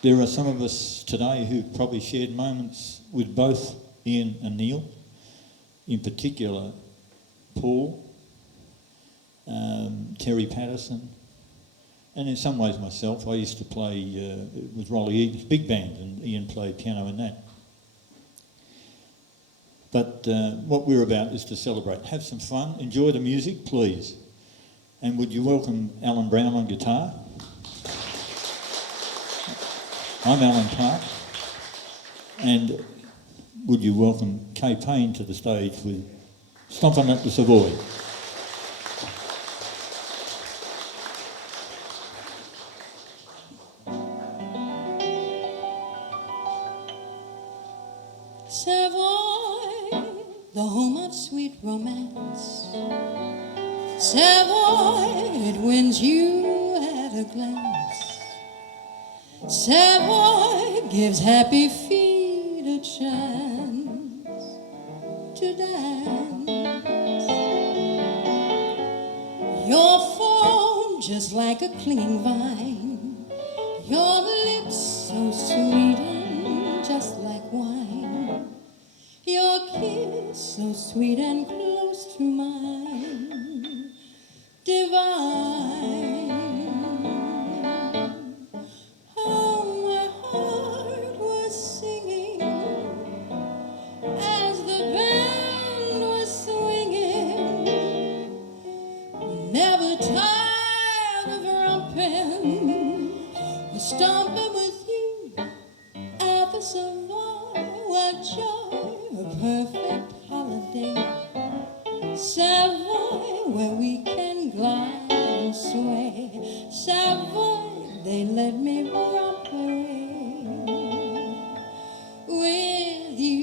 There are some of us today who've probably shared moments with both Ian and Neil, in particular Paul, Terry Patterson, and in some ways myself. I used to play with Rolly Egan's big band, and Ian played piano in that. But what we're about is to celebrate, have some fun, enjoy the music, please. And would you welcome Allan Brown on guitar? I'm Allan Park. And would you welcome Kaye Payne to the stage with Stompin' at the Savoy? Savoy, the home of sweet romance. Savoy, it wins you at a glance. Savoy gives happy feet a chance to dance. Your form just like a clinging vine. Your lips so sweet and just like wine. Your kiss so sweet and close to mine. Divine. Stomping with you at the Savoy, what joy, a perfect holiday. Savoy, where we can glide and sway. Savoy, they let me romp away with you.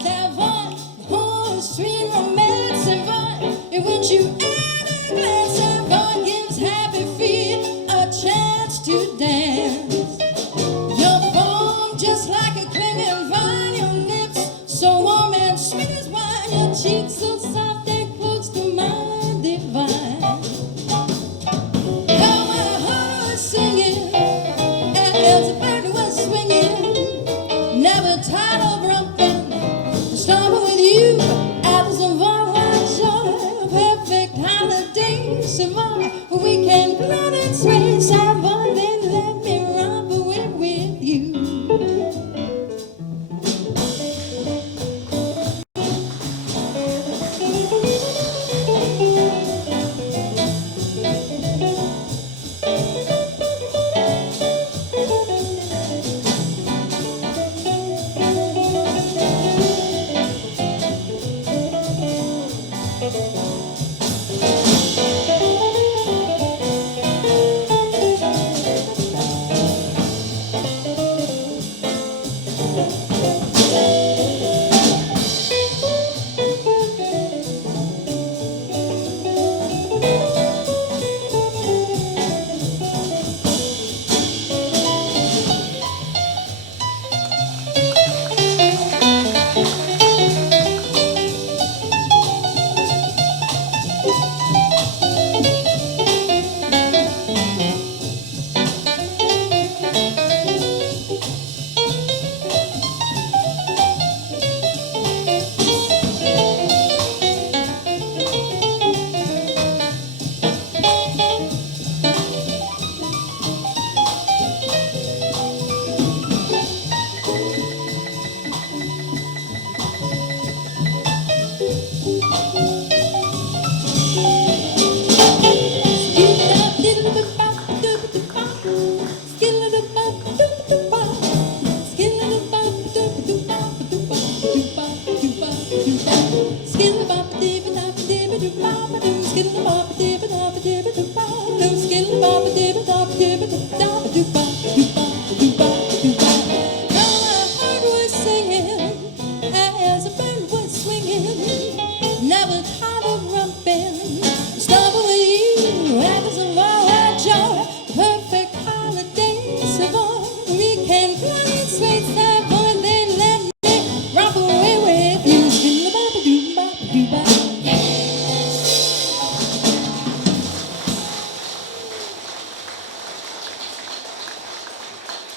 Savoy, oh, sweet romance, Savoy, it wants you at a glance. Savoy gives happy feet a chance to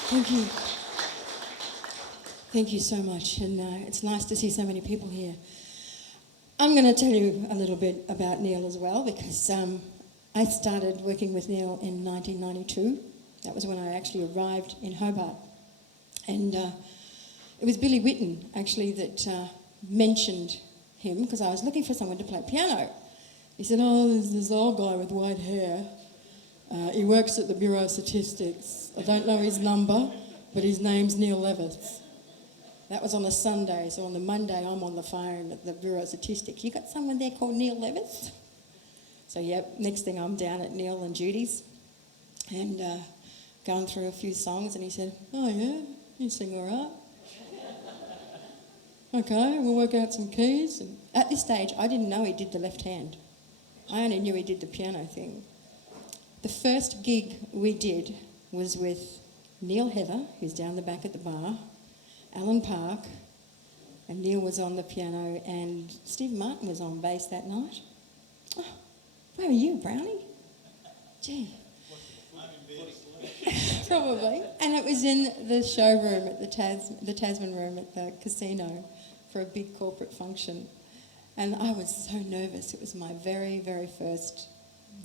Thank you. Thank you so much, and it's nice to see so many people here. I'm going to tell you a little bit about Neil as well, because I started working with Neil in 1992. That was when I actually arrived in Hobart. And it was Billy Whitten, actually, that mentioned him, because I was looking for someone to play piano. He said, oh, there's this old guy with white hair. He works at the Bureau of Statistics. I don't know his number, but his name's Neil Levis. That was on a Sunday, so on the Monday I'm on the phone at the Bureau of Statistics. You got someone there called Neil Levis? So, next thing I'm down at Neil and Judy's and going through a few songs, and he said, oh yeah, you sing all right. Okay, we'll work out some keys. And at this stage, I didn't know he did the left hand. I only knew he did the piano thing. The first gig we did was with Neil Heather, who's down the back at the bar, Allan Park, and Neil was on the piano, and Steve Martin was on bass that night. Oh, where were you, Brownie? Gee. Probably. And it was in the showroom at the Tasman room at the casino for a big corporate function. And I was so nervous. It was my very, very first,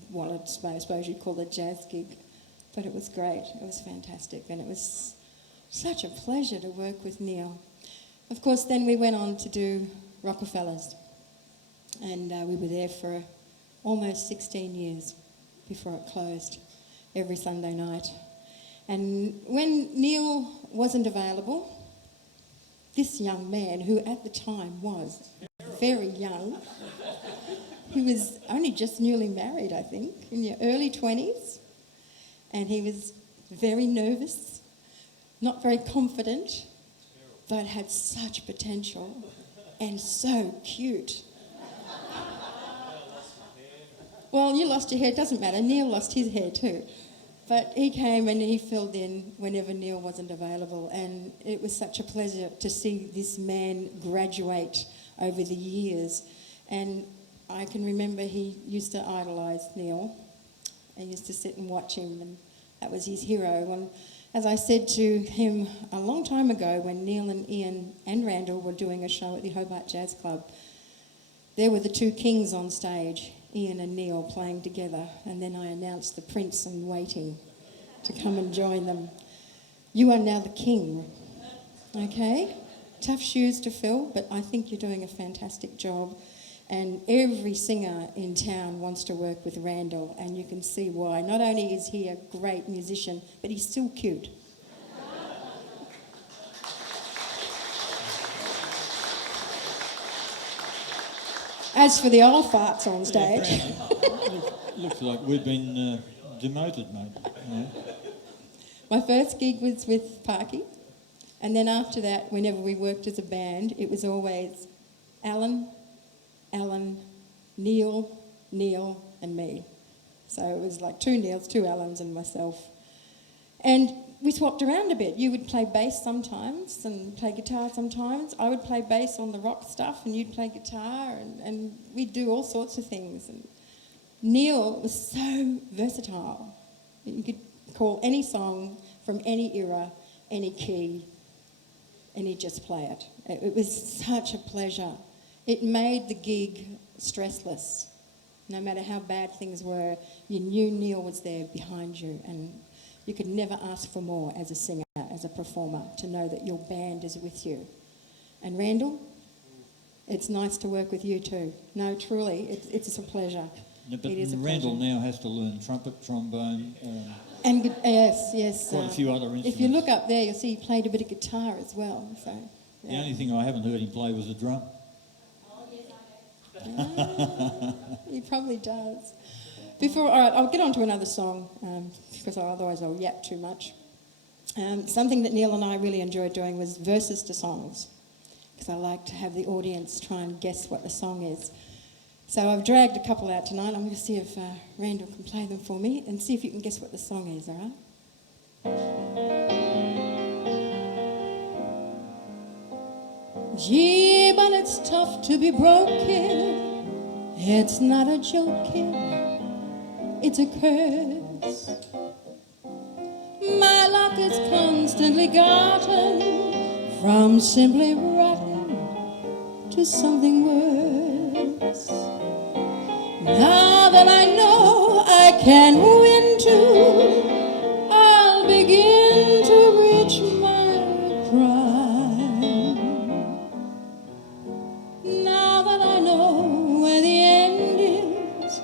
what I suppose you'd call a jazz gig. But it was great. It was fantastic. And it was such a pleasure to work with Neil. Of course, then we went on to do Rockefellers. And we were there for almost 16 years before it closed, every Sunday night. And when Neil wasn't available, this young man, who at the time was very young, he was only just newly married, I think, in your early 20s, and he was very nervous, not very confident, but had such potential and so cute. Well, you lost your hair, it doesn't matter. Neil lost his hair too. But he came and he filled in whenever Neil wasn't available, and it was such a pleasure to see this man graduate over the years. And I can remember he used to idolise Neil. I used to sit and watch him, and that was his hero. And as I said to him a long time ago, when Neil and Ian and Randal were doing a show at the Hobart Jazz Club, there were the two kings on stage, Ian and Neil playing together, and then I announced the prince in waiting to come and join them. You are now the king, okay? Tough shoes to fill, but I think you're doing a fantastic job, and every singer in town wants to work with Randal, and you can see why. Not only is he a great musician, but he's still cute. As for the old farts on stage... Looks like we've been demoted, mate. Yeah. My first gig was with Parky, and then after that, whenever we worked as a band, it was always Allan, Neil, and me. So it was like two Neils, two Allans and myself. And we swapped around a bit. You would play bass sometimes and play guitar sometimes. I would play bass on the rock stuff and you'd play guitar, and we'd do all sorts of things. And Neil was so versatile. You could call any song from any era, any key, and he'd just play it. It was such a pleasure. It made the gig stressless. No matter how bad things were, you knew Neil was there behind you, and you could never ask for more as a singer, as a performer, to know that your band is with you. And Randal, it's nice to work with you too. No, truly, it's a pleasure. No, but it is a Randal pleasure. now has to learn trumpet, trombone, And yes. quite a few other instruments. If you look up there, you'll see he played a bit of guitar as well. So, The only thing I haven't heard him play was the drum. He probably does. All right, I'll get on to another song because otherwise I'll yap too much. Something that Neil and I really enjoyed doing was verses to songs, because I like to have the audience try and guess what the song is. So I've dragged a couple out tonight. I'm going to see if Randal can play them for me and see if you can guess what the song is, all right? Gee, but it's tough to be broken. It's not a joke, kid. It's a curse. My luck like it's constantly gotten from simply rotten to something worse. Now that I know I can win too, I'll begin to reach my prime. Now that I know where the end is,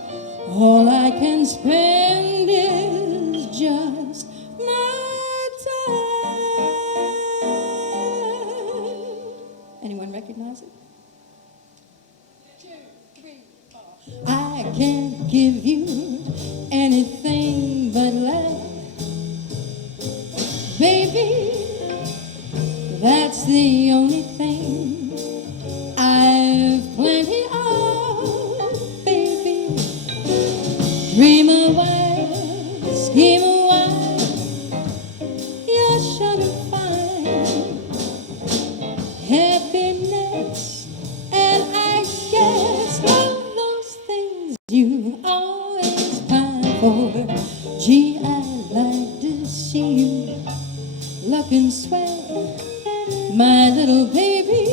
all I can spend is just my time. Anyone recognize it? 2, 3, 4. I can't give you anything but love, baby. That's the only thing I've plenty of, baby. Dream a while, scheme a while, you're sure to find happiness, and I guess all those things you always pine for. Gee, I'd like to see you looking swell, my little baby.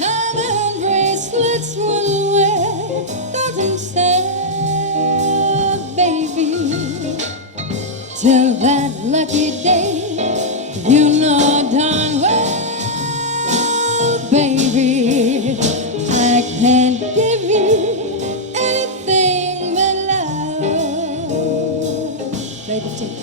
Diamond bracelets will wear, doesn't sell, baby. Till that lucky day, you know darn well, baby, I can't give you anything but love. Play the tickets.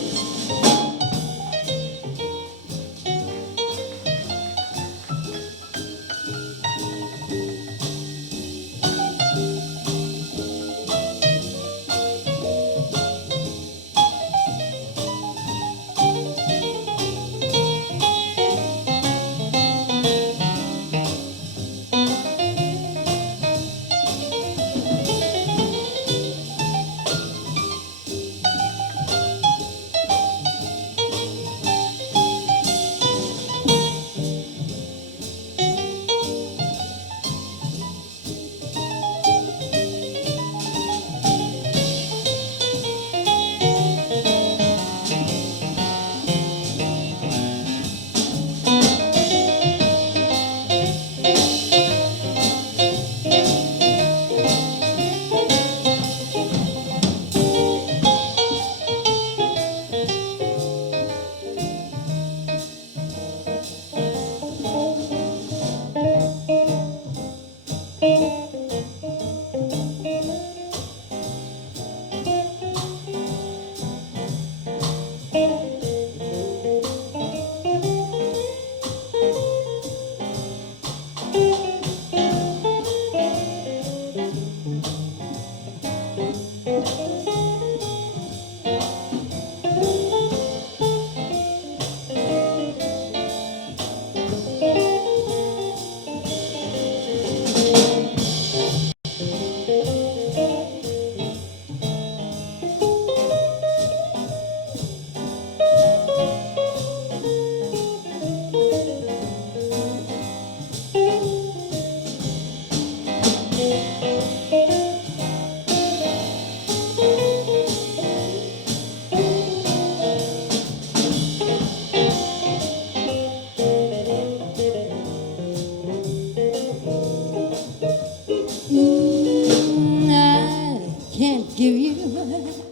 Give you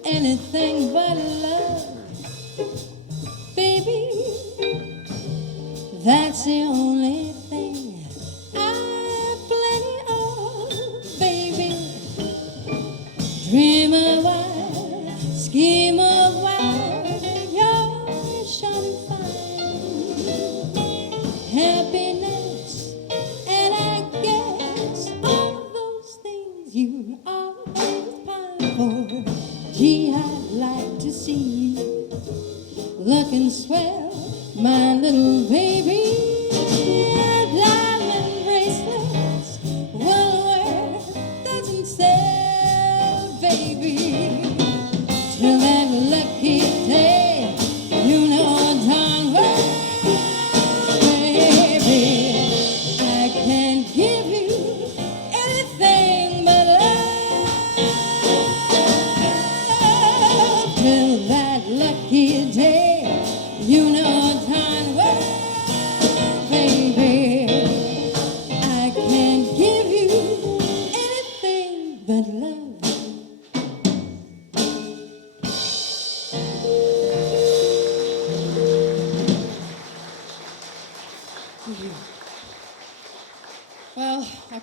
anything but love, baby. That's the only thing I've plenty of, baby. Dream a while, scheme a while, you're sure to find happiness, and I guess all of those things you always pine for. Gee, I'd like to see you looking swell, my little baby. Diamond bracelets will wear, doesn't sell, baby. Till that lucky day, you know darn well, baby, I can't give you anything but love. Till that lucky day,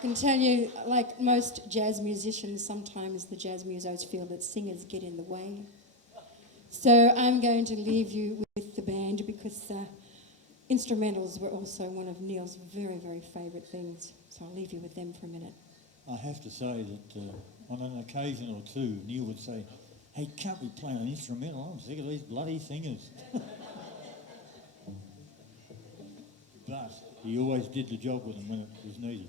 can tell you, like most jazz musicians, sometimes the jazz musos feel that singers get in the way. So I'm going to leave you with the band because instrumentals were also one of Neil's very, very favourite things. So I'll leave you with them for a minute. I have to say that on an occasion or two, Neil would say, "Hey, can't we play an instrumental? I'm sick of these bloody singers." But he always did the job with them when it was needed.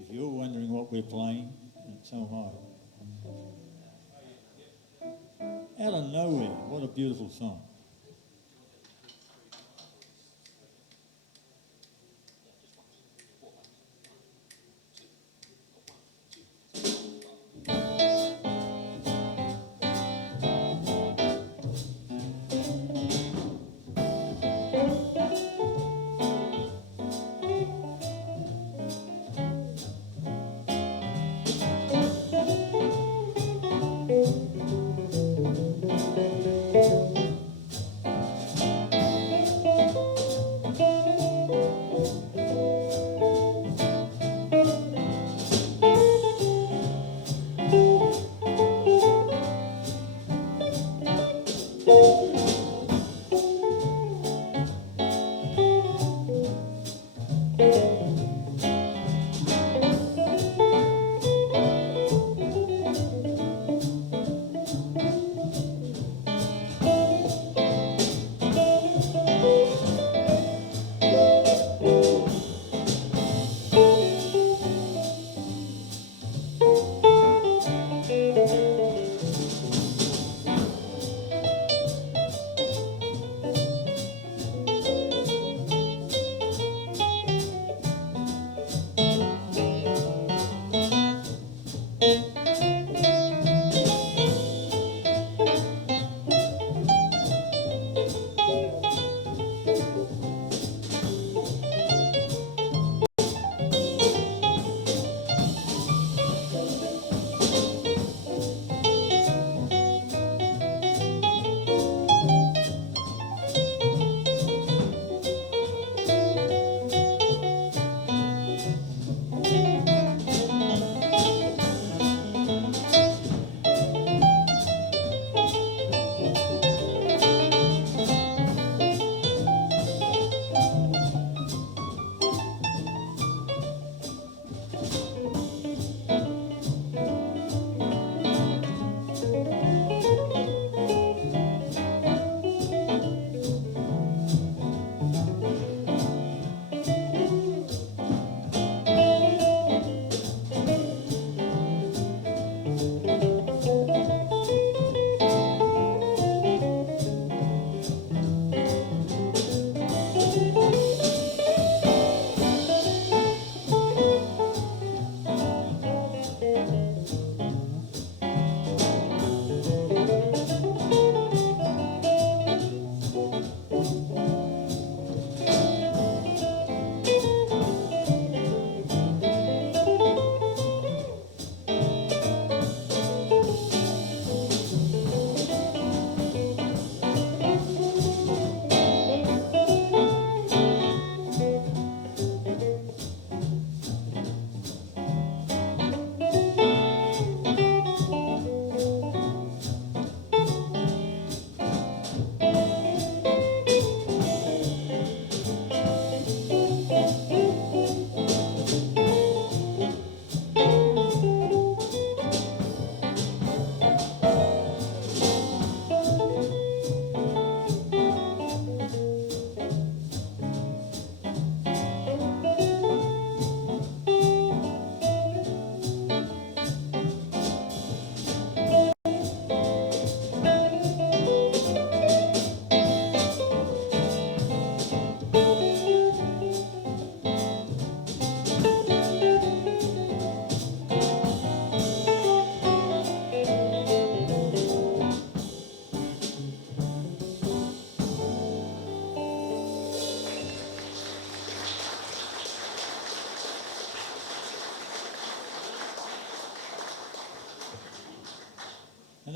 If you're wondering what we're playing, and so am I. Out of Nowhere, what a beautiful song.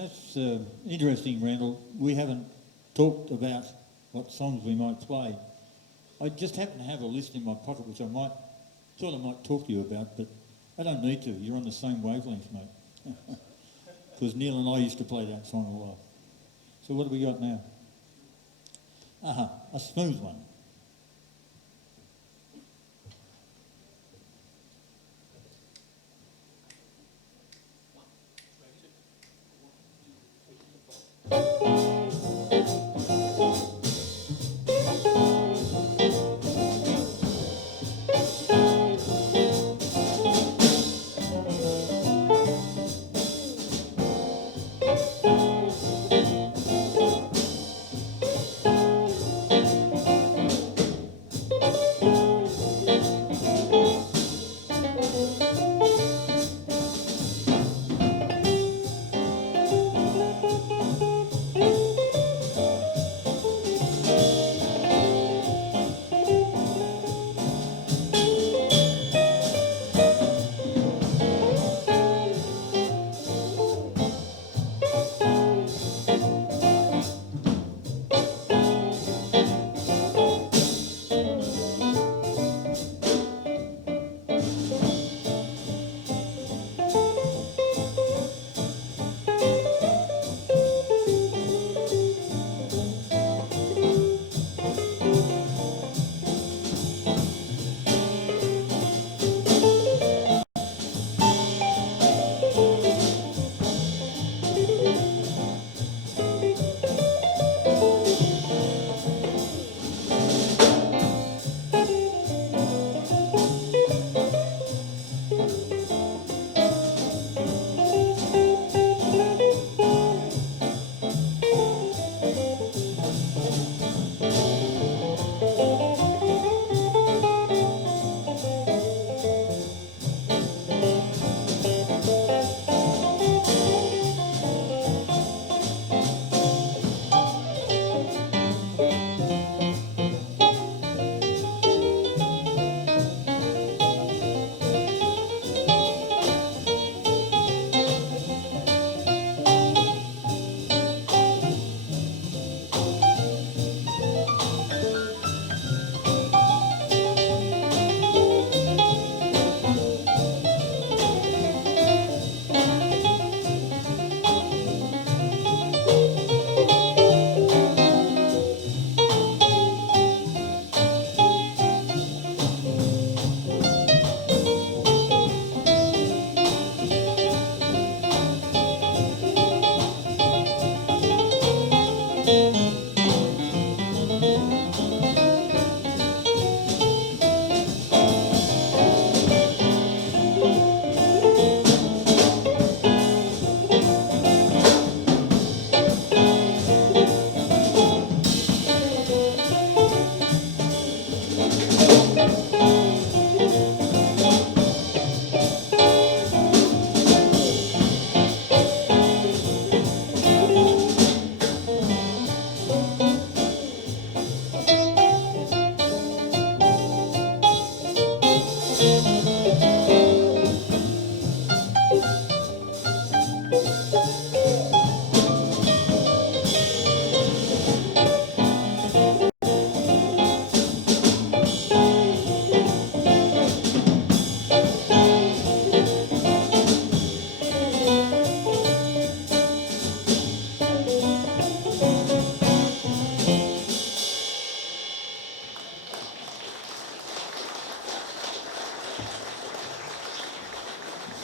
that's interesting, Randall. We haven't talked about what songs we might play. I just happen to have a list in my pocket which I might talk to you about, but I don't need to. You're on the same wavelength, mate. Because Neil and I used to play that song a lot. So what have we got now? A smooth one.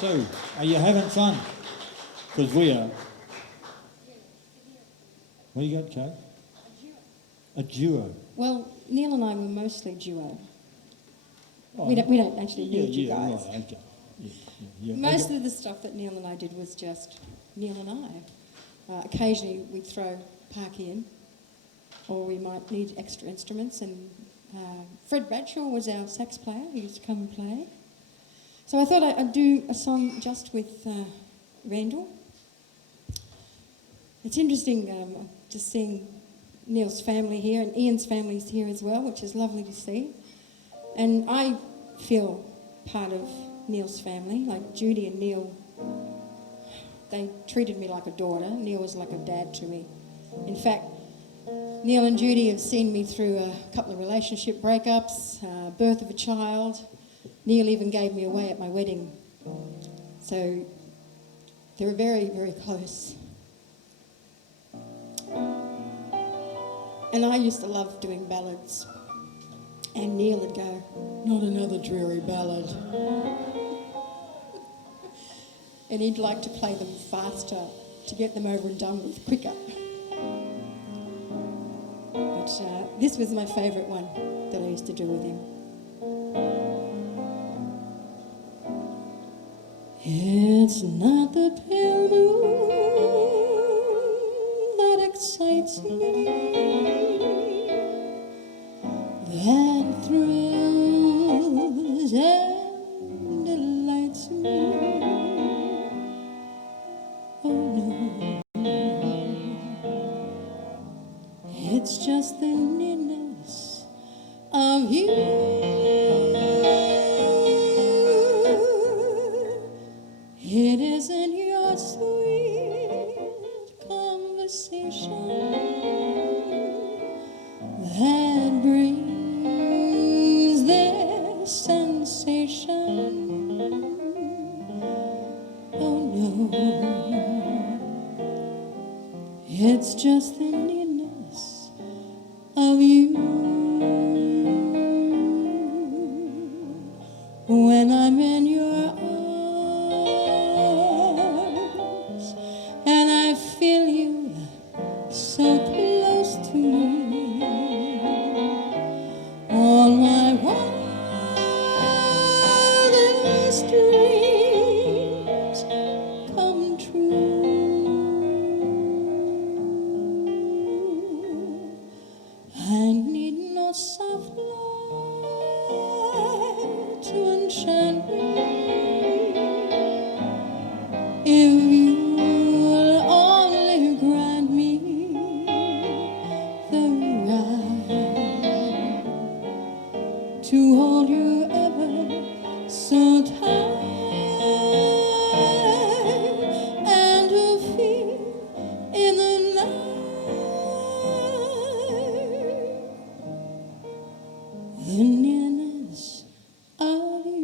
So, are you having fun? Because we are. What you got, Kate? A duo. Well, Neil and I were mostly duo. Oh, We don't actually need you guys. Right, okay. Yeah. Most of the stuff that Neil and I did was just Neil and I. Occasionally we'd throw Park in, or we might need extra instruments. And Fred Bradshaw was our sax player. He used to come and play. So I thought I'd do a song just with Randal. It's interesting just seeing Neil's family here, and Ian's family's here as well, which is lovely to see. And I feel part of Neil's family, like Judy and Neil they treated me like a daughter. Neil was like a dad to me. In fact, Neil and Judy have seen me through a couple of relationship breakups, birth of a child. Neil even gave me away at my wedding. So they were very, very close. And I used to love doing ballads. And Neil would go, "Not another dreary ballad." And he'd like to play them faster to get them over and done with quicker. But this was my favourite one that I used to do with him. It's not the pale moon that excites me, that thrills and delights me. Oh no, it's just the nearness of you. It isn't your sweet conversation that brings this sensation. Oh no, it's just the nearness of you. When I'm in your arms and I feel you so close to me, all my wildest dreams come true. I need no soft light to enchant me. If you'll only grant me the right to hold you ever so tight and to feel in the night the nearness of you.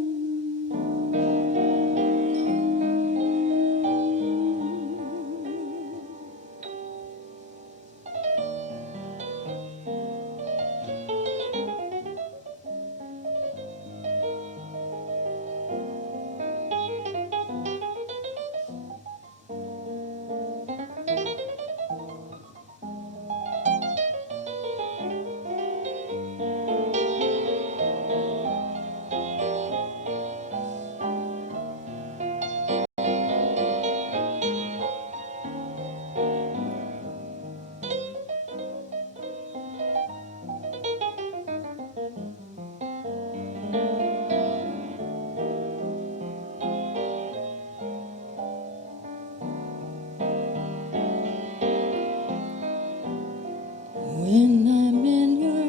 When I'm in your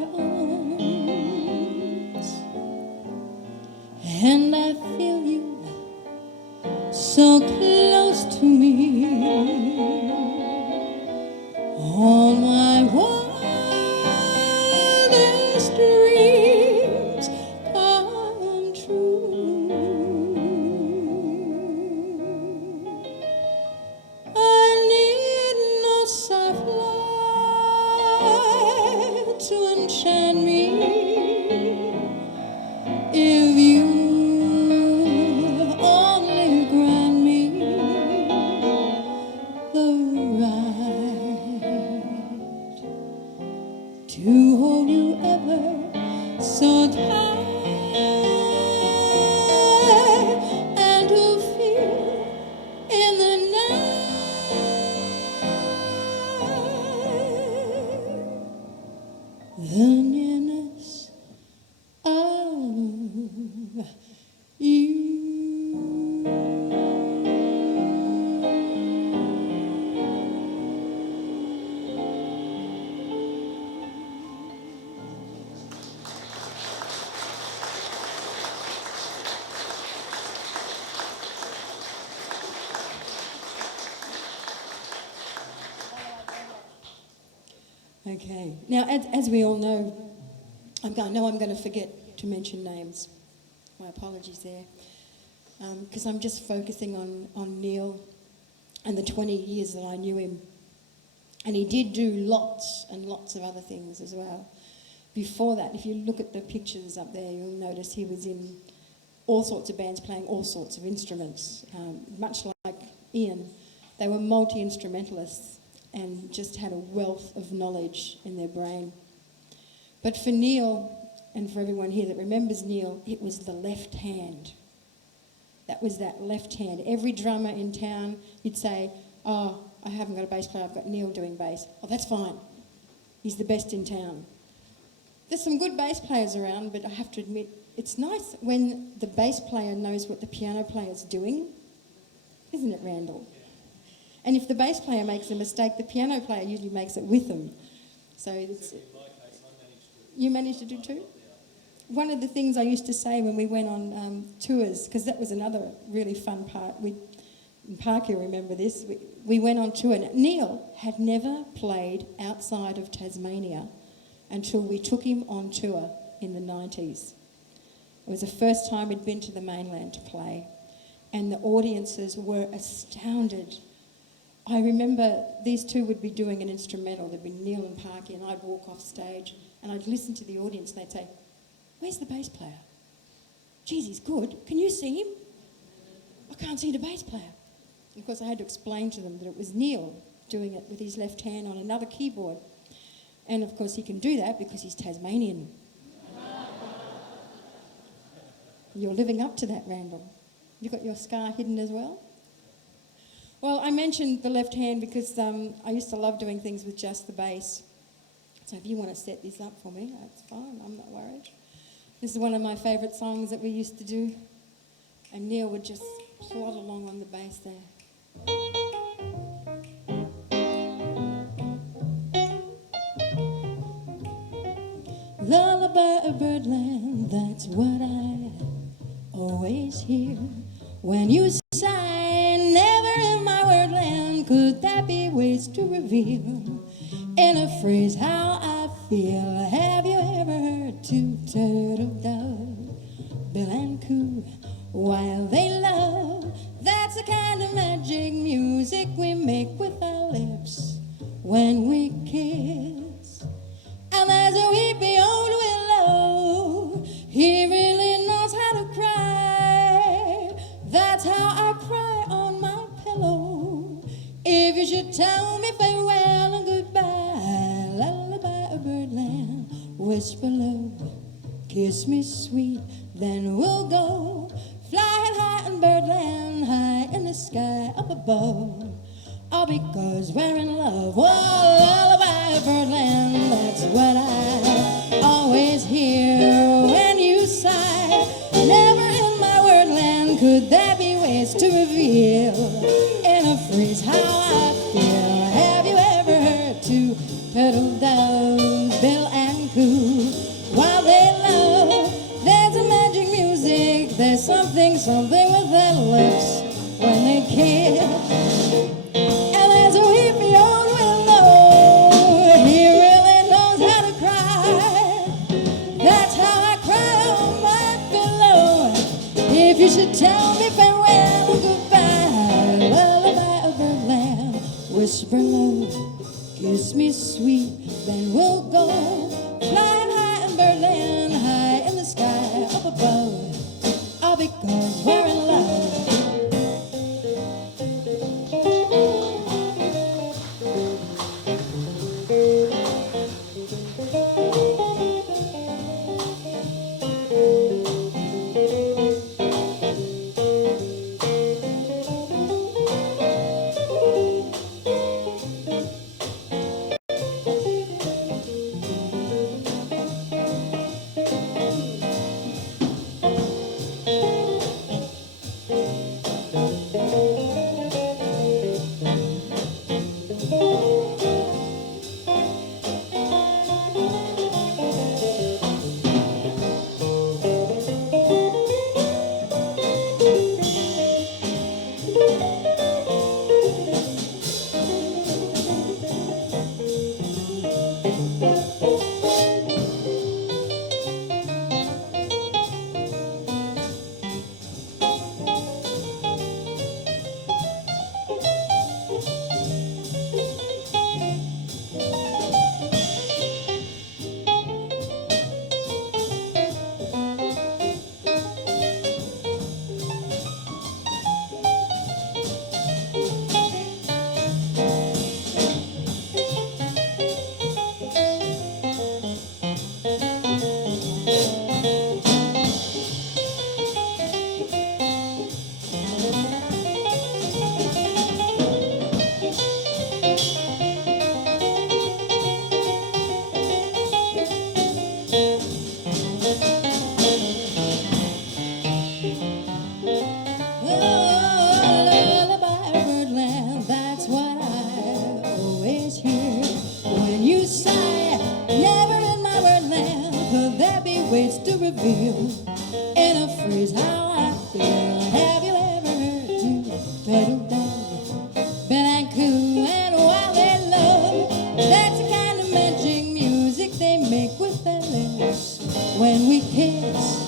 arms and I feel you so close to me, all my wildest dreams come true. I need no soft light to enchant me. If you only grant me Okay. Now, as we all know, I'm going to forget to mention names. My apologies there. Because I'm just focusing on Neil and the 20 years that I knew him. And he did do lots and lots of other things as well. Before that, if you look at the pictures up there, you'll notice he was in all sorts of bands playing all sorts of instruments. Much like Ian, they were multi-instrumentalists and just had a wealth of knowledge in their brain. But for Neil, and for everyone here that remembers Neil, it was the left hand. That was that left hand. Every drummer in town, you'd say, oh, I haven't got a bass player, I've got Neil doing bass. Oh, that's fine. He's the best in town. There's some good bass players around, but I have to admit, it's nice when the bass player knows what the piano player's doing. Isn't it, Randal? And if the bass player makes a mistake, the piano player usually makes it with them. So it's... You managed to do too? One of the things I used to say when we went on tours, because that was another really fun part, Park, you'll remember this, we went on tour. Neil had never played outside of Tasmania until we took him on tour in the 90s. It was the first time we'd been to the mainland to play, and the audiences were astounded. I remember these two would be doing an instrumental. There'd be Neil and Parky, and I'd walk off stage, and I'd listen to the audience, and they'd say, "Where's the bass player? Geez, he's good. Can you see him? I can't see the bass player." And of course, I had to explain to them that it was Neil doing it with his left hand on another keyboard. And of course, he can do that because he's Tasmanian. You're living up to that, Randal. You got your scar hidden as well? Well, I mentioned the left hand because I used to love doing things with just the bass. So if you want to set this up for me, that's fine. I'm not worried. This is one of my favourite songs that we used to do. And Neil would just plod along on the bass there. Lullaby of birdland, that's what I always hear. When you sigh, never in my wordland could that be ways to reveal in a phrase how I feel. Have you ever heard two turtle doves, bill and coo, while they love? That's the kind of magic music we make with our lips when we kiss. And there's a weepy old willow, he really knows how to cry. That's how I cry on my pillow. If you should tell me farewell and goodbye, lullaby of birdland, whisper low, kiss me sweet, then we'll go flying high in birdland, high in the sky up above. All because we're in love. Whoa, lullaby of birdland, that's what I always hear when you sigh. Never in my wordland could there be ways to reveal in a phrase how I feel. Have you ever heard two turtle doves, bill and coo, while they love? There's a magic music, there's something with their lips when they kiss. And there's a weepy old willow, he really knows how to cry. That's how I cry on my pillow. If you should tell me farewell and goodbye, lullaby of birdland, whisper low, kiss me sweet, then we'll go flying high in birdland, high in the sky up above. All because we're in love. in a phrase how I feel. Have you ever heard two pedal dogs been and coo and while they love? That's the kind of magic music they make with their lips when we kiss.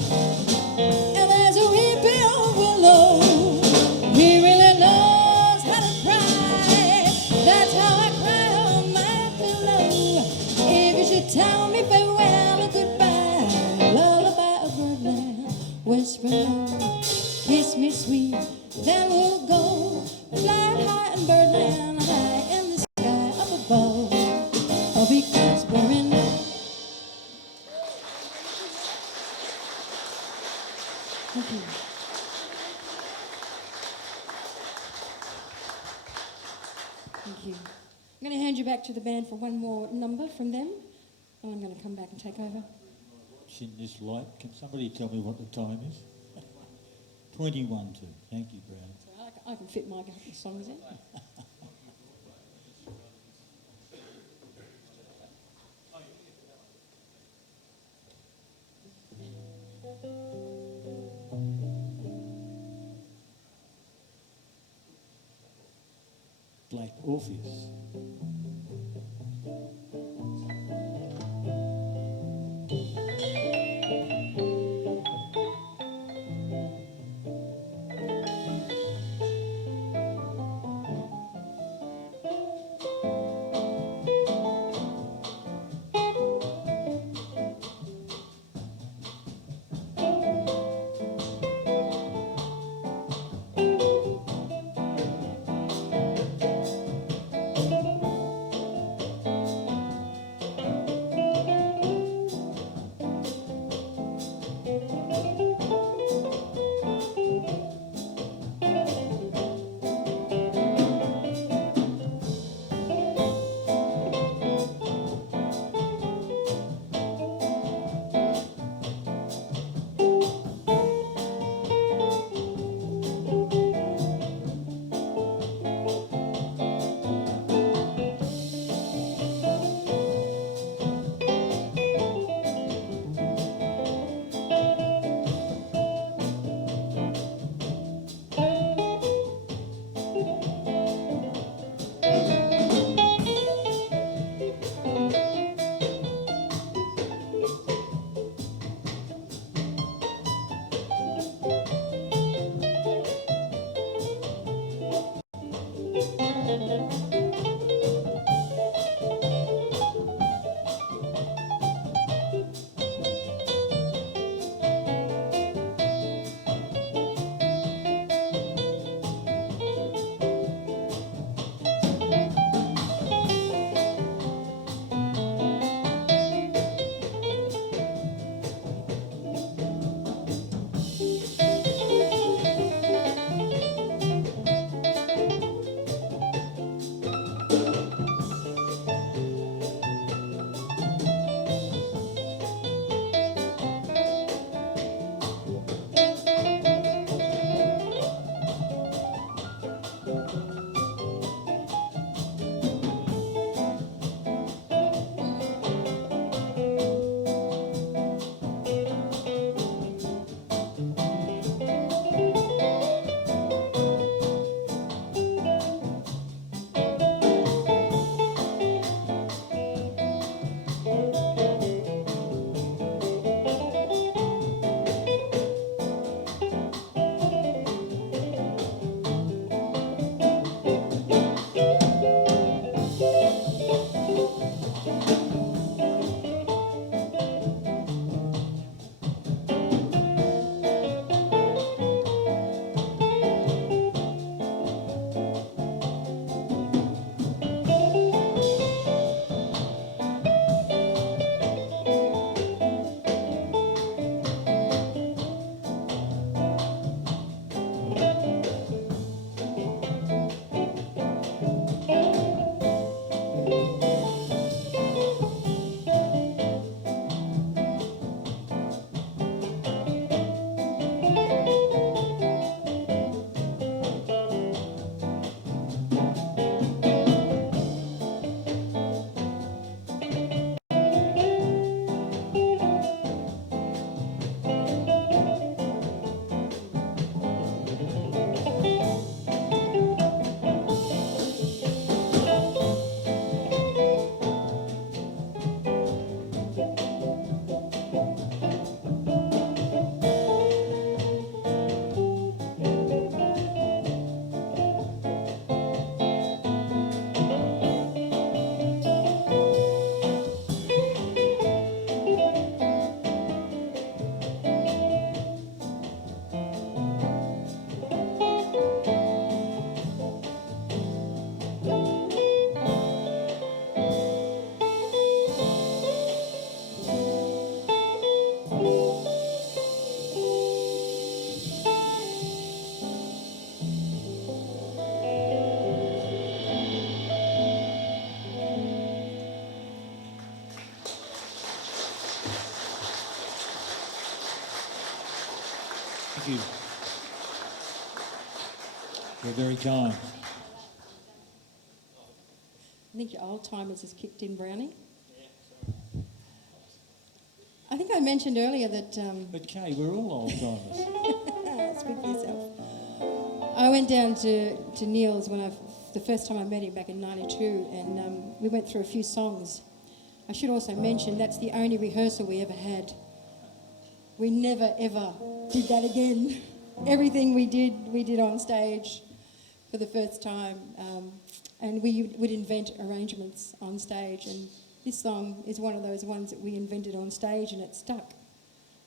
And there's a weeping willow, he really knows how to cry. That's how I cry on my pillow. If you should tell me farewell or goodbye, lullaby of birdland, whisper low, kiss me sweet, then we'll go fly high in birdland, high in the sky up above. Oh, because we're in love. Thank you. Thank you. I'm going to hand you back to the band for one more number from them, and I'm going to come back and take over. In this light, can somebody tell me what the time is? 21 to. Thank you, Brad. So I can fit my songs in. Black Orpheus. Thank you. You're very kind. I think your old timers has kicked in, Brownie. I think I mentioned earlier that. But Kaye, we're all old timers. Speak for yourself. I went down to Neil's the first time I met him back in '92, and we went through a few songs. I should also mention that's the only rehearsal we ever had. We never ever did that again. Everything we did on stage for the first time, and we would invent arrangements on stage. And this song is one of those ones that we invented on stage, and it stuck.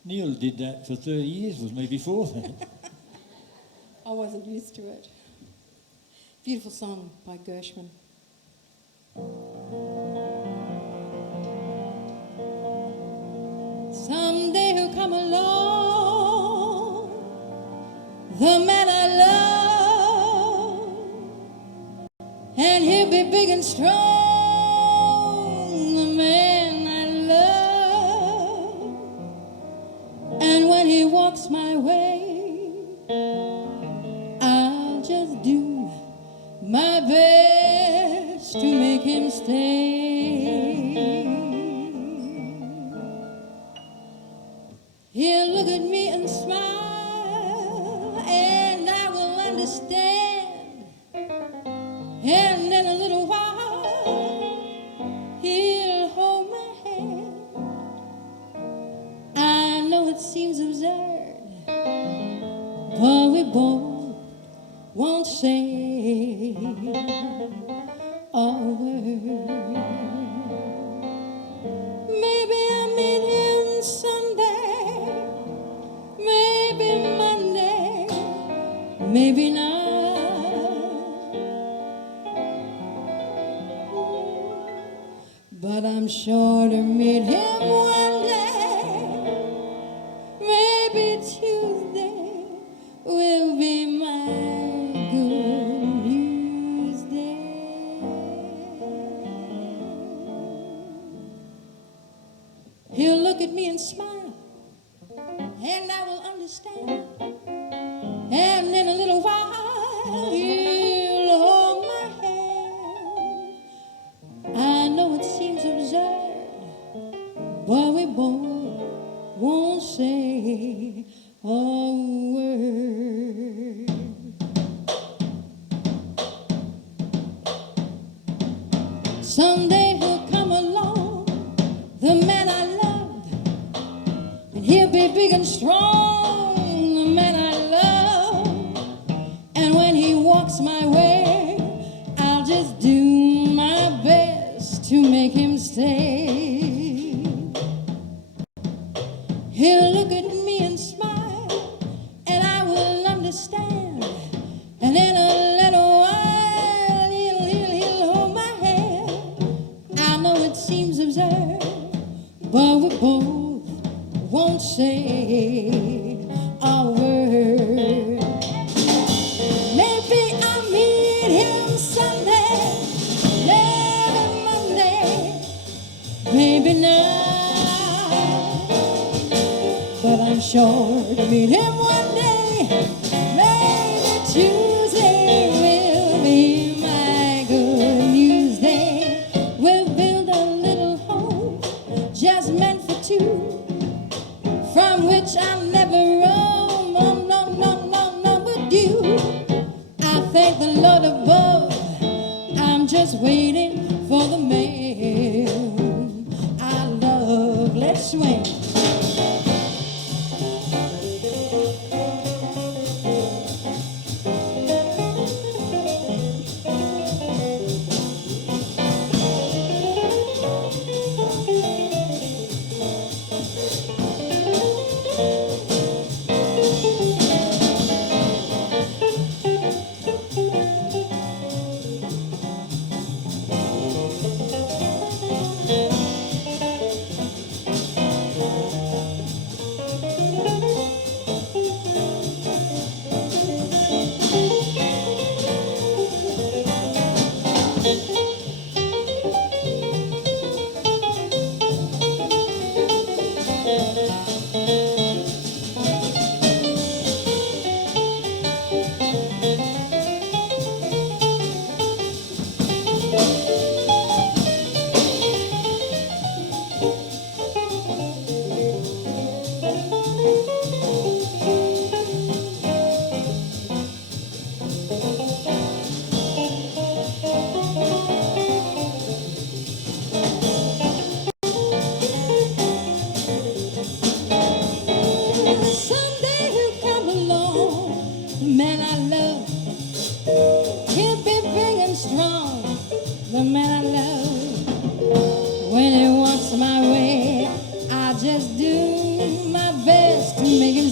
Neil did that for 30 years with me before that. I wasn't used to it. Beautiful song by Gershwin. Someday he'll come along, the man I love, and he'll be big and strong, the man I love. And when he walks my way, I'll just do my best to make him stay. He'll look at me and smile, and I will understand. And in a little while, he'll hold my hand. I know it seems absurd, but we both won't say a word. Maybe I'll meet him Sunday, maybe Monday, maybe not. But I'm sure to meet him one day, maybe Tuesday will be my good news day. He'll look at me and smile, and I will understand. And in a little while, he'll hold my hand. I know it seems absurd, but we both won't say a word. Someday he'll come along, the man I love, and he'll be big and strong, the man I love. And when he walks my way, I'll just do my best to make him stay. He'll look at me and smile, and I will understand. And in a little while, he'll hold my hand. I know it seems absurd, but we both won't say a word. Maybe I'll meet him Sunday, maybe Monday, maybe not. But I'm sure to meet him one day, maybe Tuesday will be my good news day. We'll build a little home just meant for two, from which I'll never roam. Oh, no, with you. I thank the Lord above, I'm just waiting for the man I love. Let's swing.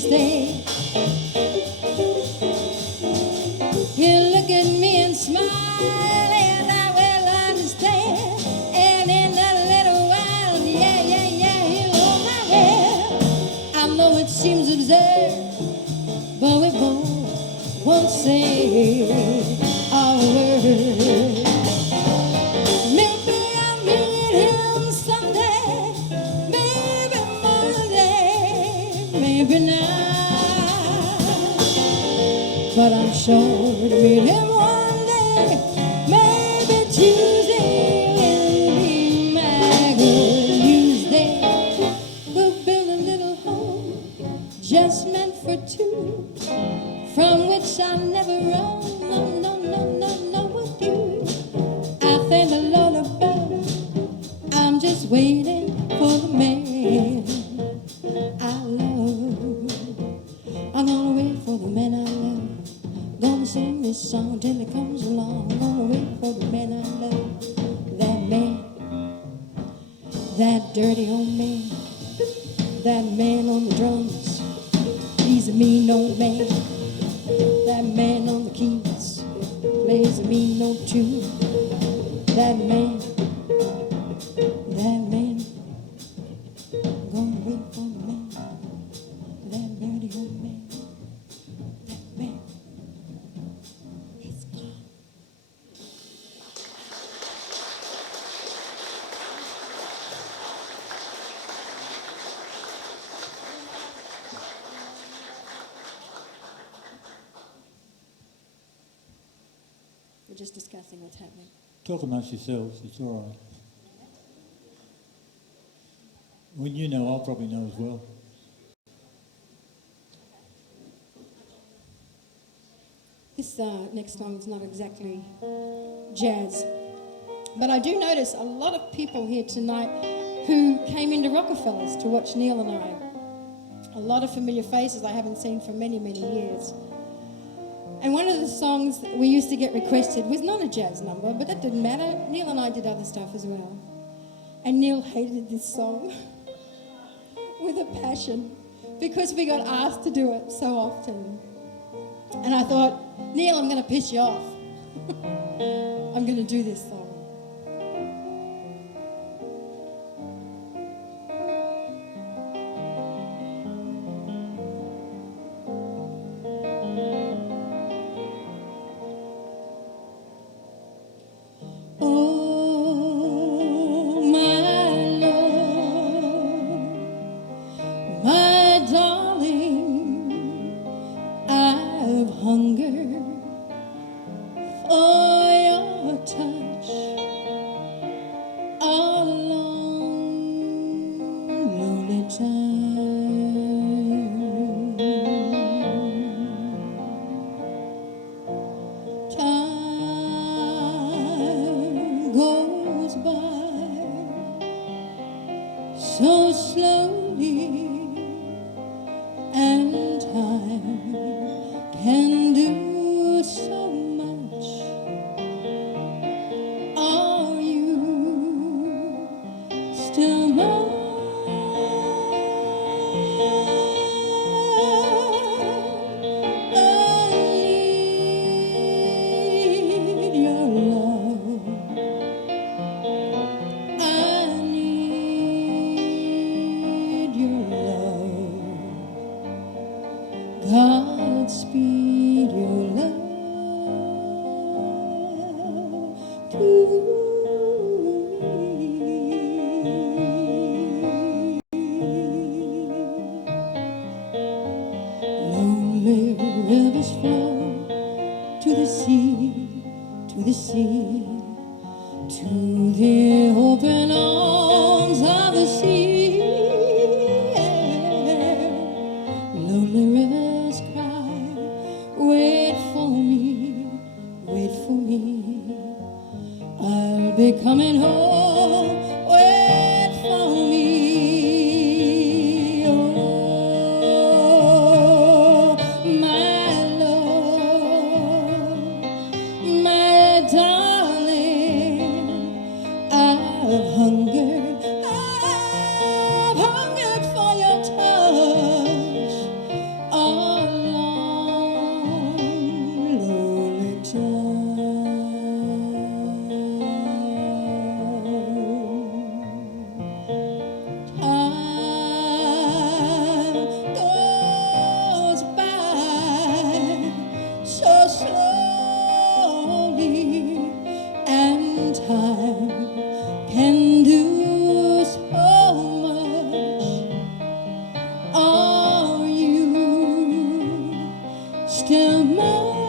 stay. You look at me and smile, and I will understand. And in a little while, yeah, yeah, yeah, you'll hold my hand. I know it seems absurd, but we both won't say a word. Maybe I'll meet him someday, maybe Monday, maybe not. But I'm sure to meet him one day, maybe Tuesday will be my good news day. We'll build a little home just meant for two, from which I'll never roam. No, no, no, no, no, with you. I thank the Lord above. I'm just waiting for the man I love. I'm gonna wait for the man I love. Gonna sing this song till he comes along. Gonna wait for the man I love. That man, that dirty old man, that man on the drums. He's a mean old man. That man on the keys plays a mean old tune. That man, gonna wait for the man, that dirty old man, that man, he's gone. We're just discussing what's happening. Talk amongst yourselves, it's all right. When you know, I'll probably know as well. This next song is not exactly jazz, but I do notice a lot of people here tonight who came into Rockefellers to watch Neil and I. A lot of familiar faces I haven't seen for many, many years. And one of the songs that we used to get requested was not a jazz number, but that didn't matter. Neil and I did other stuff as well. And Neil hated this song with a passion because we got asked to do it so often. And I thought, Neil, I'm going to piss you off. I'm going to do this song. So slowly, and time can do so much. Are you still mine? I need your love. I need your love. Godspeed your love to me. Lonely rivers flow to the sea, to the sea, to the open arms of the sea. Lonely rivers cry, wait for me, wait for me. I'll be coming home, wait for me. Oh, my love, my darling, I've hungered for your touch, still mine.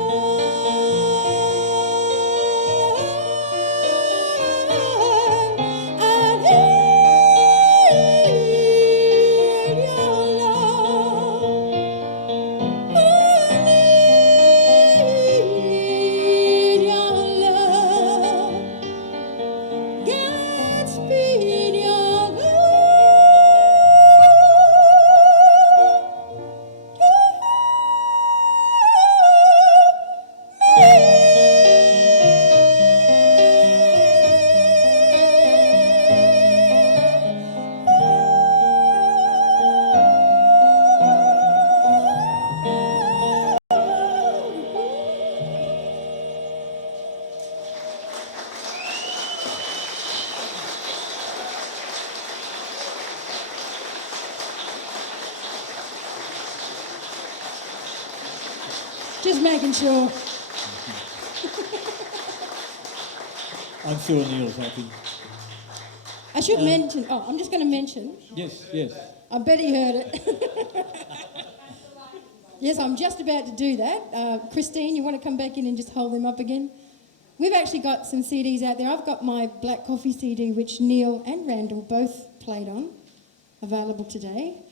I need your love. I need your love. Godspeed your Just making sure. I'm sure Neil's happy. I should mention, I'm just going to mention, Yes, yes. I bet he heard it. Yes, I'm just about to do that. Christine, you want to come back in and just hold them up again? We've actually got some CDs out there. I've got my Black Coffee CD, which Neil and Randal both played on, available today.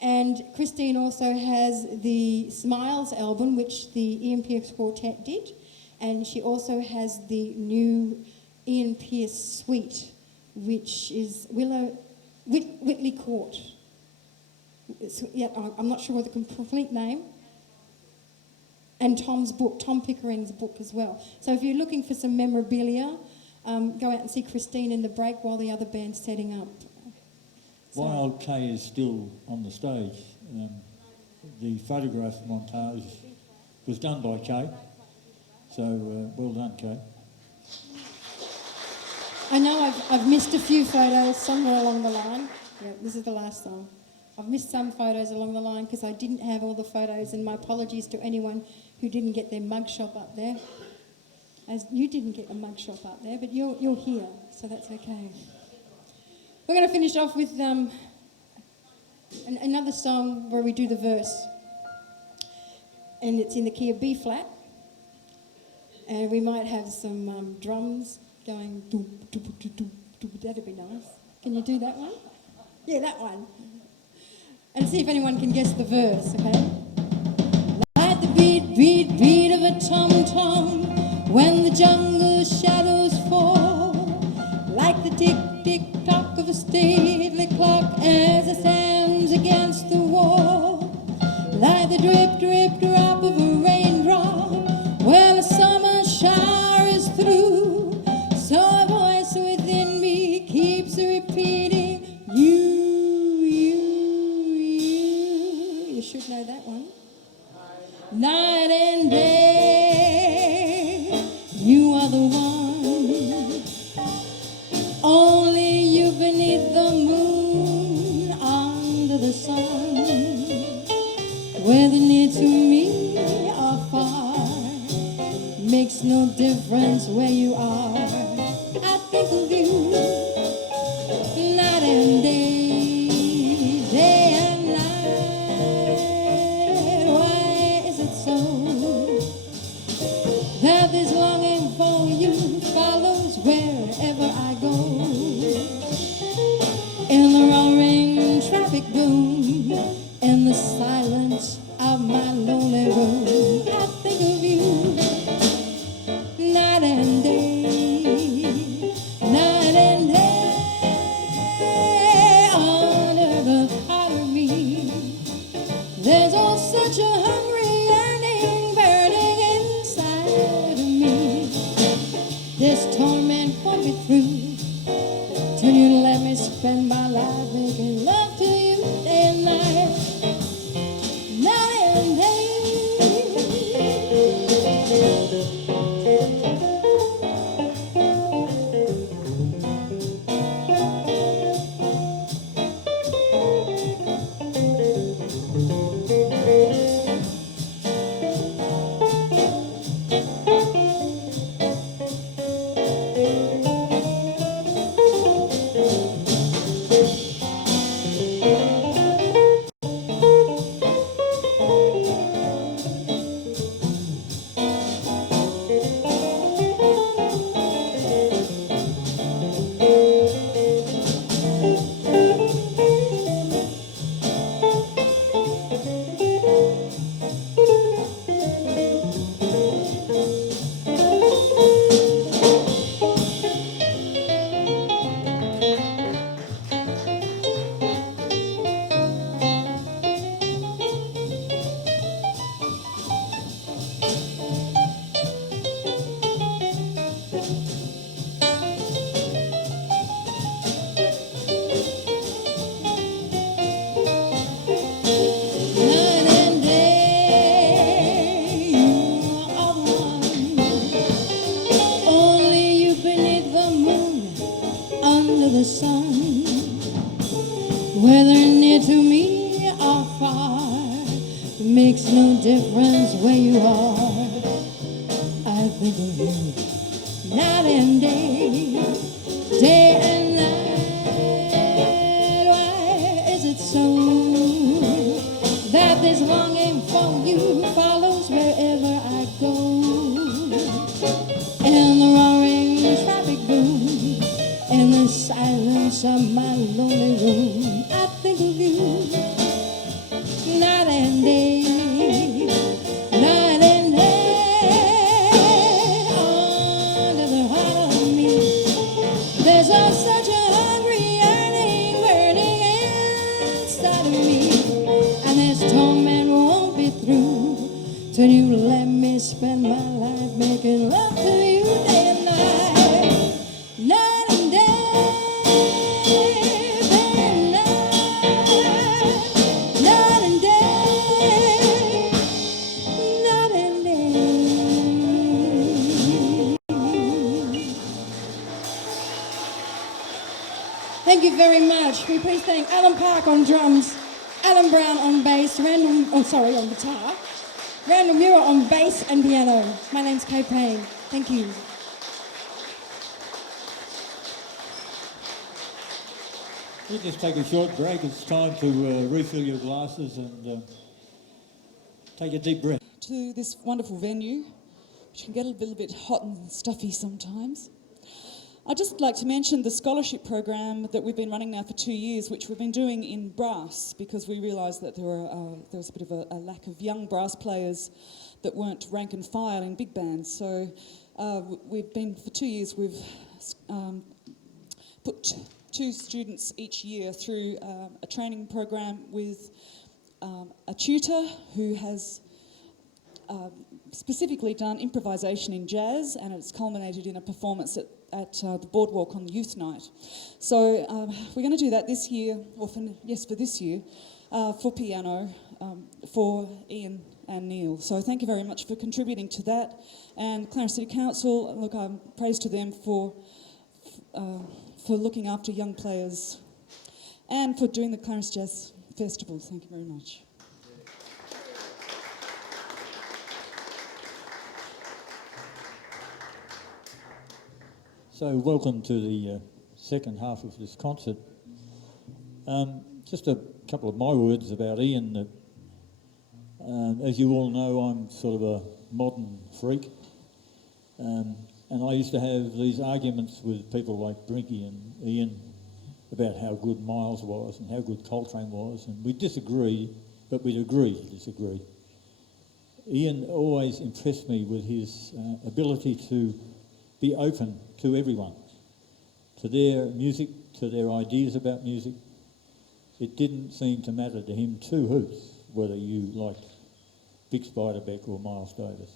And Christine also has the Smiles album, which the Ian Pearce Quartet did. And she also has the new Ian Pearce Suite, which is Whitley Court. I'm not sure what the complete name. And Tom's book, Tom Pickering's book as well. So if you're looking for some memorabilia, go out and see Christine in the break while the other band's setting up. While Kaye is still on the stage, the photograph montage was done by Kaye. So well done, Kaye. I know I've missed a few photos somewhere along the line. Yeah, this is the last song. I've missed some photos along the line because I didn't have all the photos, and my apologies to anyone who didn't get their mug shop up there. As you didn't get a mug shop up there, but you're here, so that's okay. We're going to finish off with another song where we do the verse. And it's in the key of B flat. And we might have some drums going. That'd be nice. Can you do that one? Yeah, that one. And see if anyone can guess the verse, okay? Like the beat, beat, beat of a tom-tom when the jungle shadows fall. Like the tick, tick, tock of a stately clock as it stands against the wall. Like the drip, drip, drop of a raindrop when a summer shower is through. So a voice within me keeps repeating, you. You should know that one. Night and day, you are the one. Only you beneath the moon, under the sun. Whether near to me or far, makes no difference where you are. I think of you night and day, day and night. Why is it so that this longing for you follows wherever I go? In the roaring traffic boom, in the silence of my lonely room, I think of you night and day, night and friends where you are. I think of you night and day, day and night. Why is it so that this longing for you follows wherever I go? In the roaring traffic boom, in the silence of my lonely room, I think of you night and day, night and day. Under the heart of me, there's such a hungry yearning burning inside of me, and this torment won't be through till you let me spend my life making love to you day and night, night and day, day and night, night and day, night and day. Thank you very much. We please thank Allan Park on drums, Allan Brown on bass, on guitar, Randal Muir on bass and piano. My name's Kaye Payne. Thank you. We'll just take a short break. It's time to refill your glasses and take a deep breath. To this wonderful venue, which can get a little bit hot and stuffy sometimes. I'd just like to mention the scholarship program that we've been running now for 2 years, which we've been doing in brass, because we realised that there was a bit of a lack of young brass players that weren't rank and file in big bands. So we've been, for 2 years, we've put 2 students each year through a training program with a tutor who has specifically done improvisation in jazz, and it's culminated in a performance at the Boardwalk on Youth Night. So we're going to do that this year, or for this year, for piano, for Ian and Neil. So thank you very much for contributing to that. And Clarence City Council, look, praise to them for looking after young players and for doing the Clarence Jazz Festival. Thank you very much. So welcome to the second half of this concert. Just a couple of my words about Ian. That, as you all know, I'm sort of a modern freak. And I used to have these arguments with people like Brinky and Ian about how good Miles was and how good Coltrane was. And we'd disagree, but we'd agree to disagree. Ian always impressed me with his ability to be open to everyone, to their music, to their ideas about music. It didn't seem to matter to him two hoots whether you liked Big Spiderbeck or Miles Davis.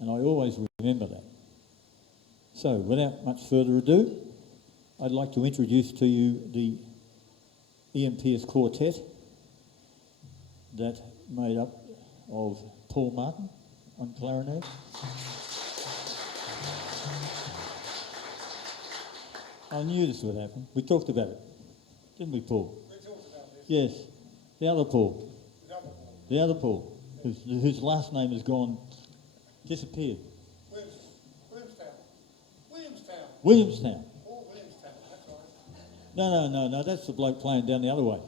And I always remember that. So, without much further ado, I'd like to introduce to you the Ian Pearce Quartet, that made up of Paul Martin on clarinet, I knew this would happen. We talked about it, didn't we, Paul? We talked about this. Yes. The other Paul. The other one. The other Paul, whose last name has gone, disappeared. Williamstown. Williamstown. Williamstown. Oh, Williamstown. That's right. No, that's the bloke playing down the other way.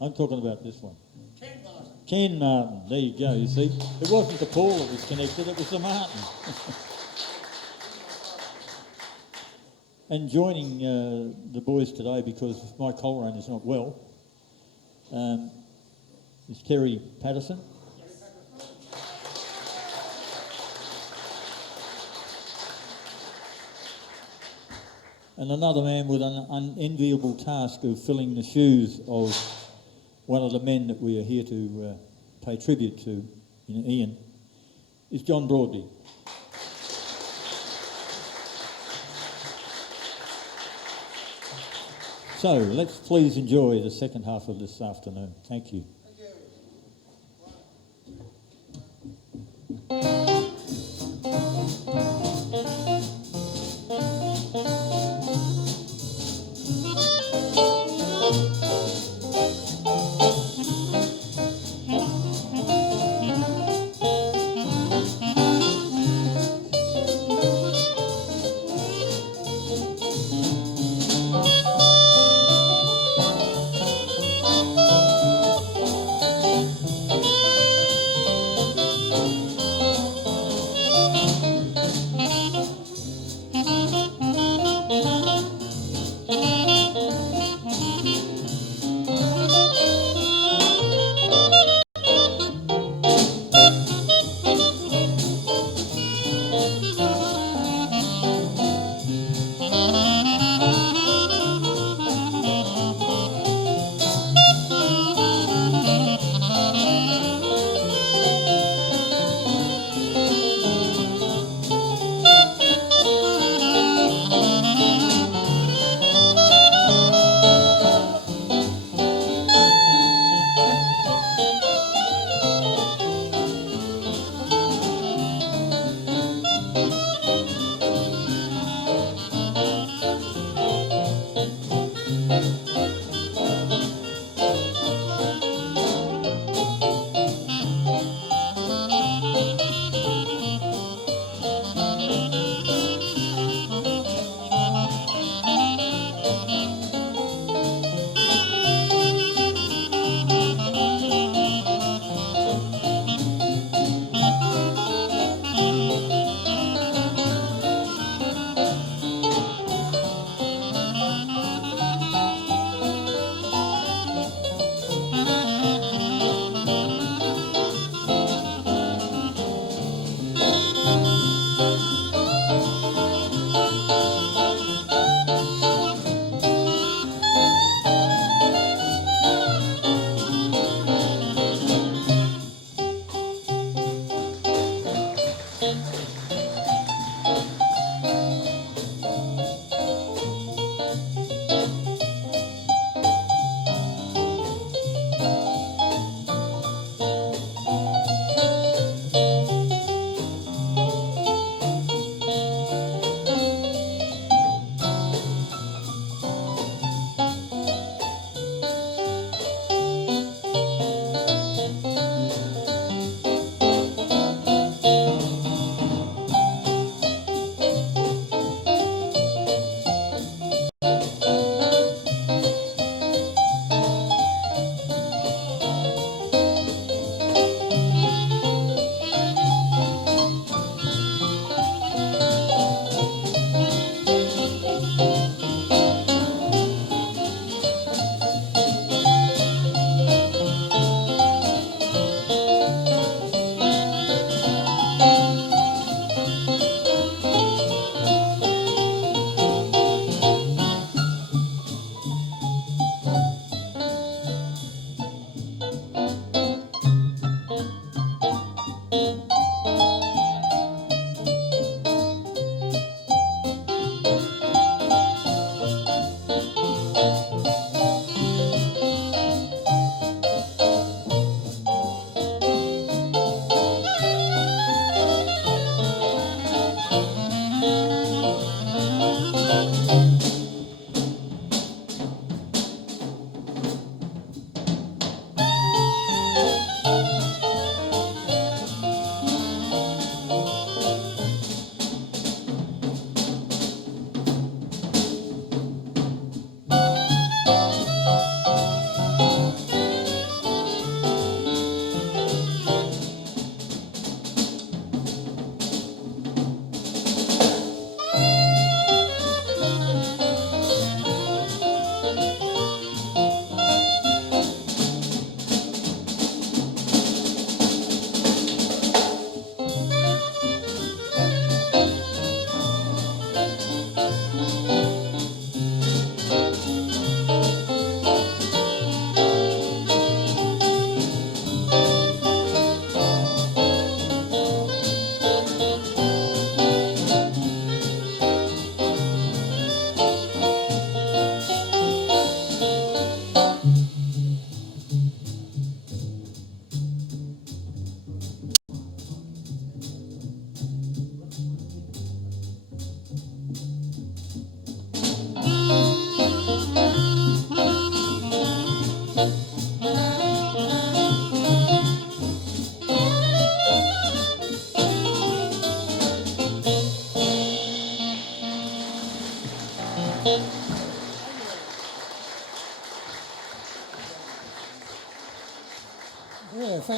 I'm talking about this one. Ken Martin. Ken Martin. There you go, you see. It wasn't the Paul that was connected, it was the Martin. And joining the boys today, because my Coltrane is not well, is Terry Patterson. And another man with an unenviable task of filling the shoes of one of the men that we are here to pay tribute to, Ian, is John Broadby. So let's please enjoy the second half of this afternoon. Thank you. Thank you.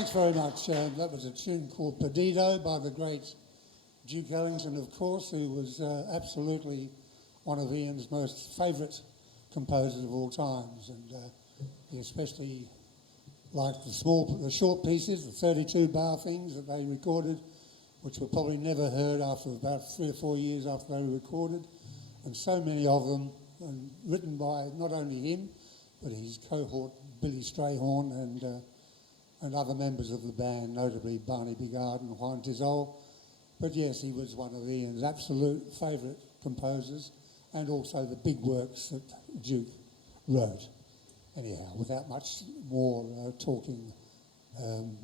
Thanks very much. That was a tune called Perdido by the great Duke Ellington, of course, who was absolutely one of Ian's most favourite composers of all times, and he especially liked the short pieces, the 32 bar things that they recorded, which were probably never heard after about 3 or 4 years after they were recorded, and so many of them, and written by not only him, but his cohort Billy Strayhorn and other members of the band, notably Barney Bigard and Juan Tizol. But yes, he was one of Ian's absolute favourite composers, and also the big works that Duke wrote. Anyhow, without much more talking,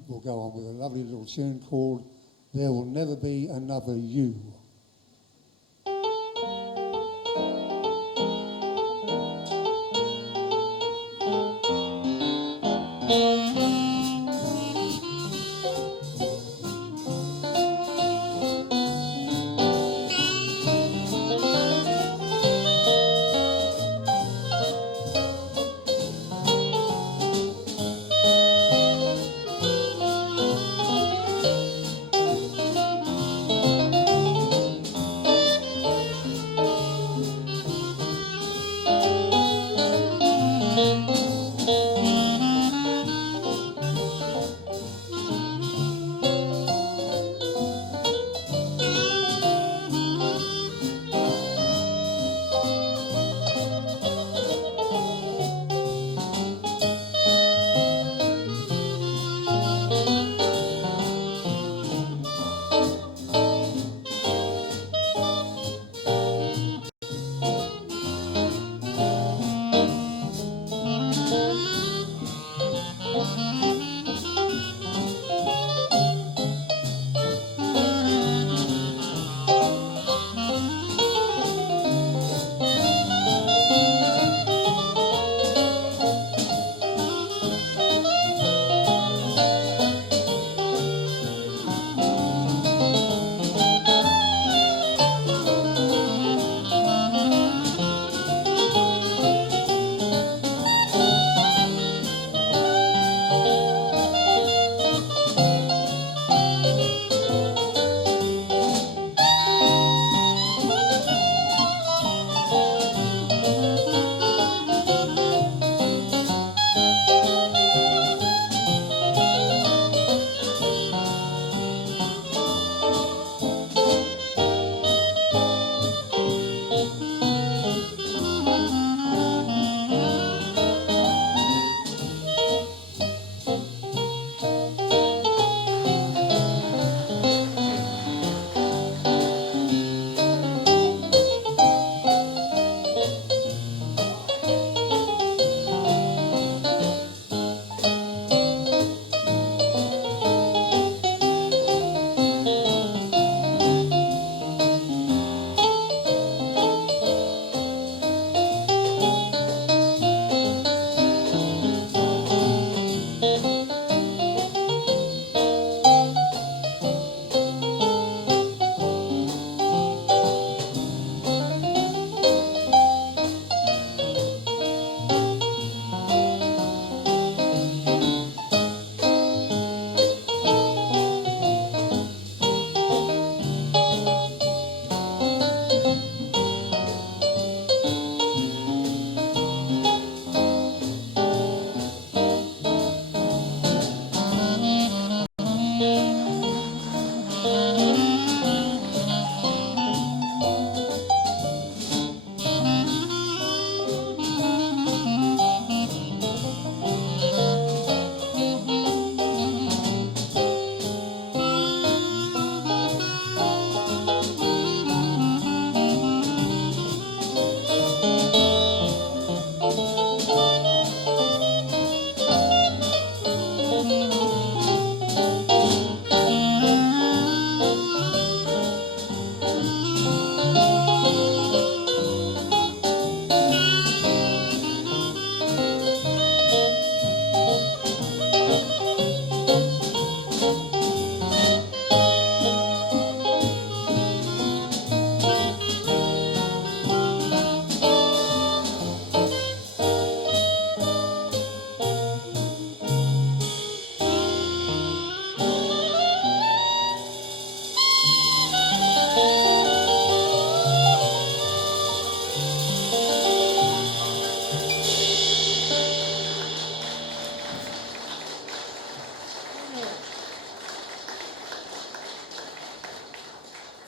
we'll go on with a lovely little tune called There Will Never Be Another You.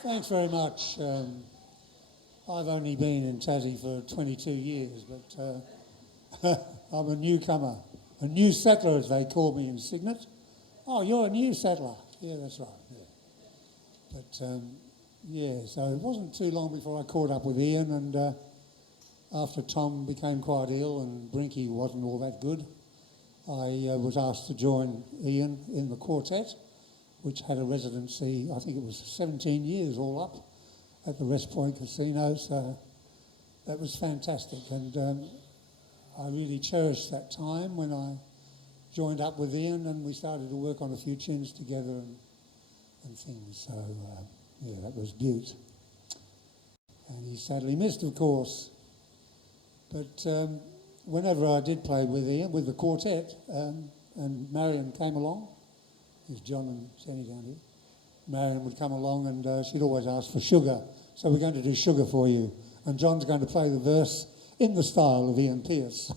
Thanks very much. I've only been in Tassie for 22 years, but I'm a newcomer, a new settler as they call me in Signet. Oh, you're a new settler. Yeah, that's right. Yeah. But yeah, so it wasn't too long before I caught up with Ian, and after Tom became quite ill and Brinky wasn't all that good, I was asked to join Ian in the quartet, which had a residency, I think it was 17 years all up, at the West Point Casino, so that was fantastic. And I really cherished that time when I joined up with Ian and we started to work on a few tunes together and things. So, yeah, that was Butte. And he's sadly missed, of course. But whenever I did play with Ian, with the quartet, and Marion came along, there's John and Jenny down here, Marion would come along and she'd always ask for sugar. So we're going to do Sugar for you. And John's going to play the verse in the style of Ian Pearce.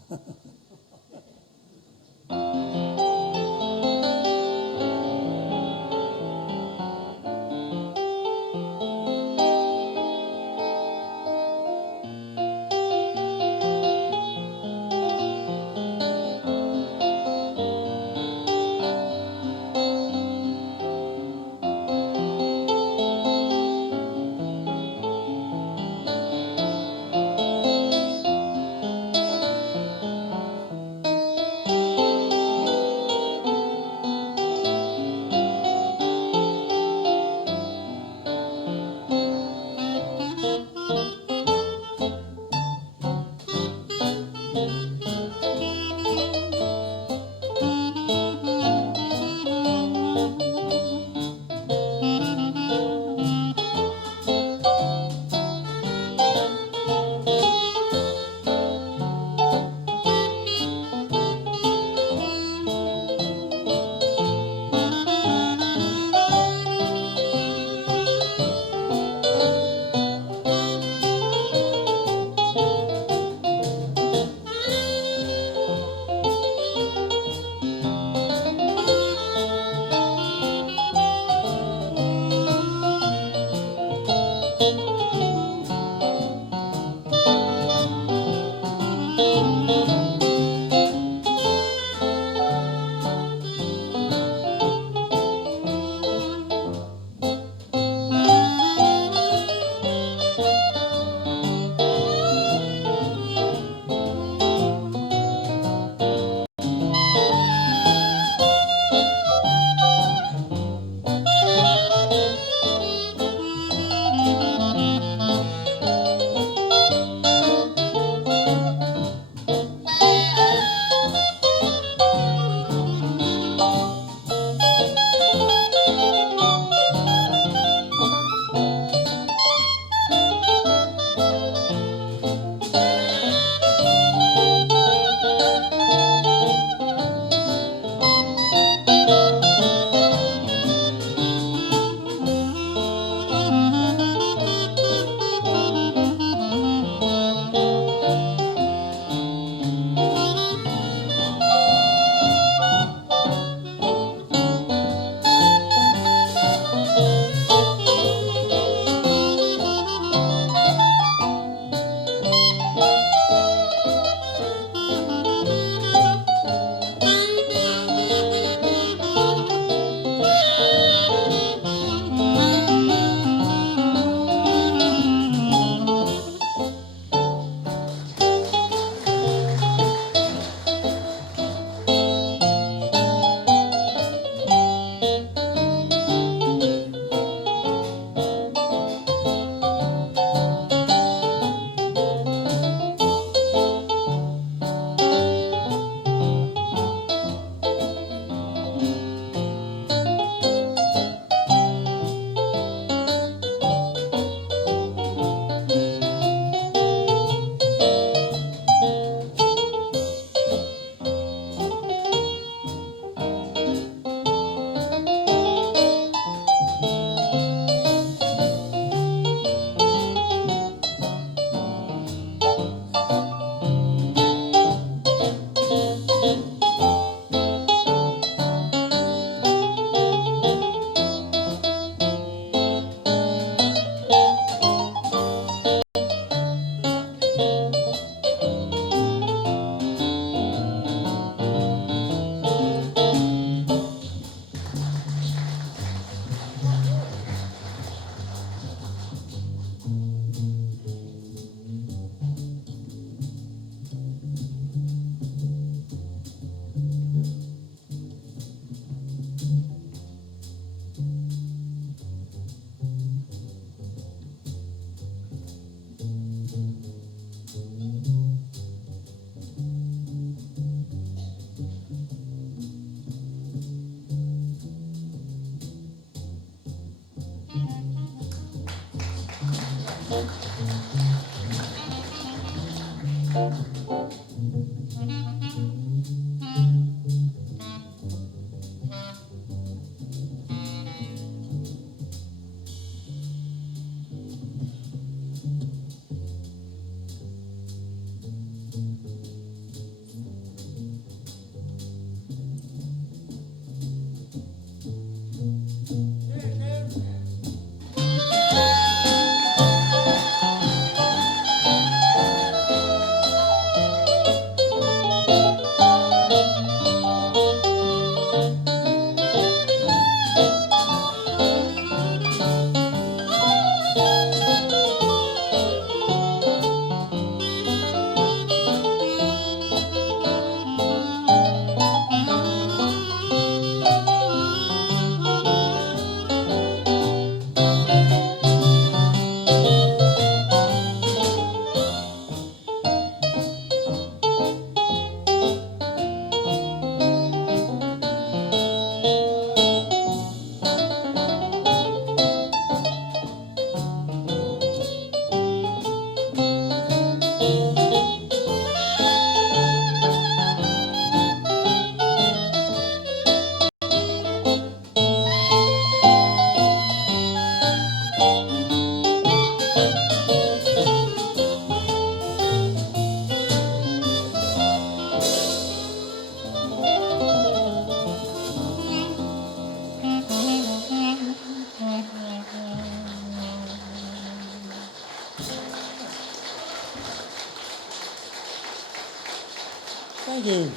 Thank you.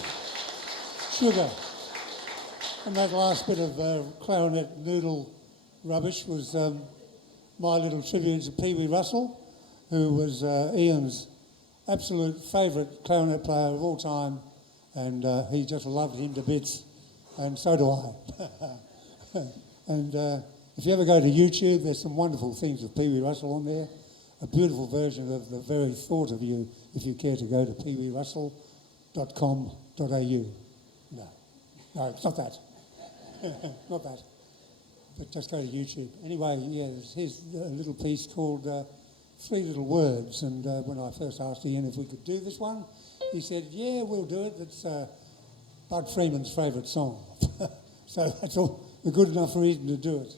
Sugar. And that last bit of clarinet noodle rubbish was my little tribute to Pee Wee Russell, who was Ian's absolute favourite clarinet player of all time, and he just loved him to bits, and so do I. And if you ever go to YouTube, there's some wonderful things of Pee Wee Russell on there, a beautiful version of the very thought of you, if you care to go to peeweerussell.com.au. No, it's not that. Not that. But just go to YouTube. Anyway, yeah, here's a little piece called Three Little Words, and when I first asked Ian if we could do this one, he said, yeah, we'll do it. It's Bud Freeman's favourite song. So that's all, a good enough reason to do it.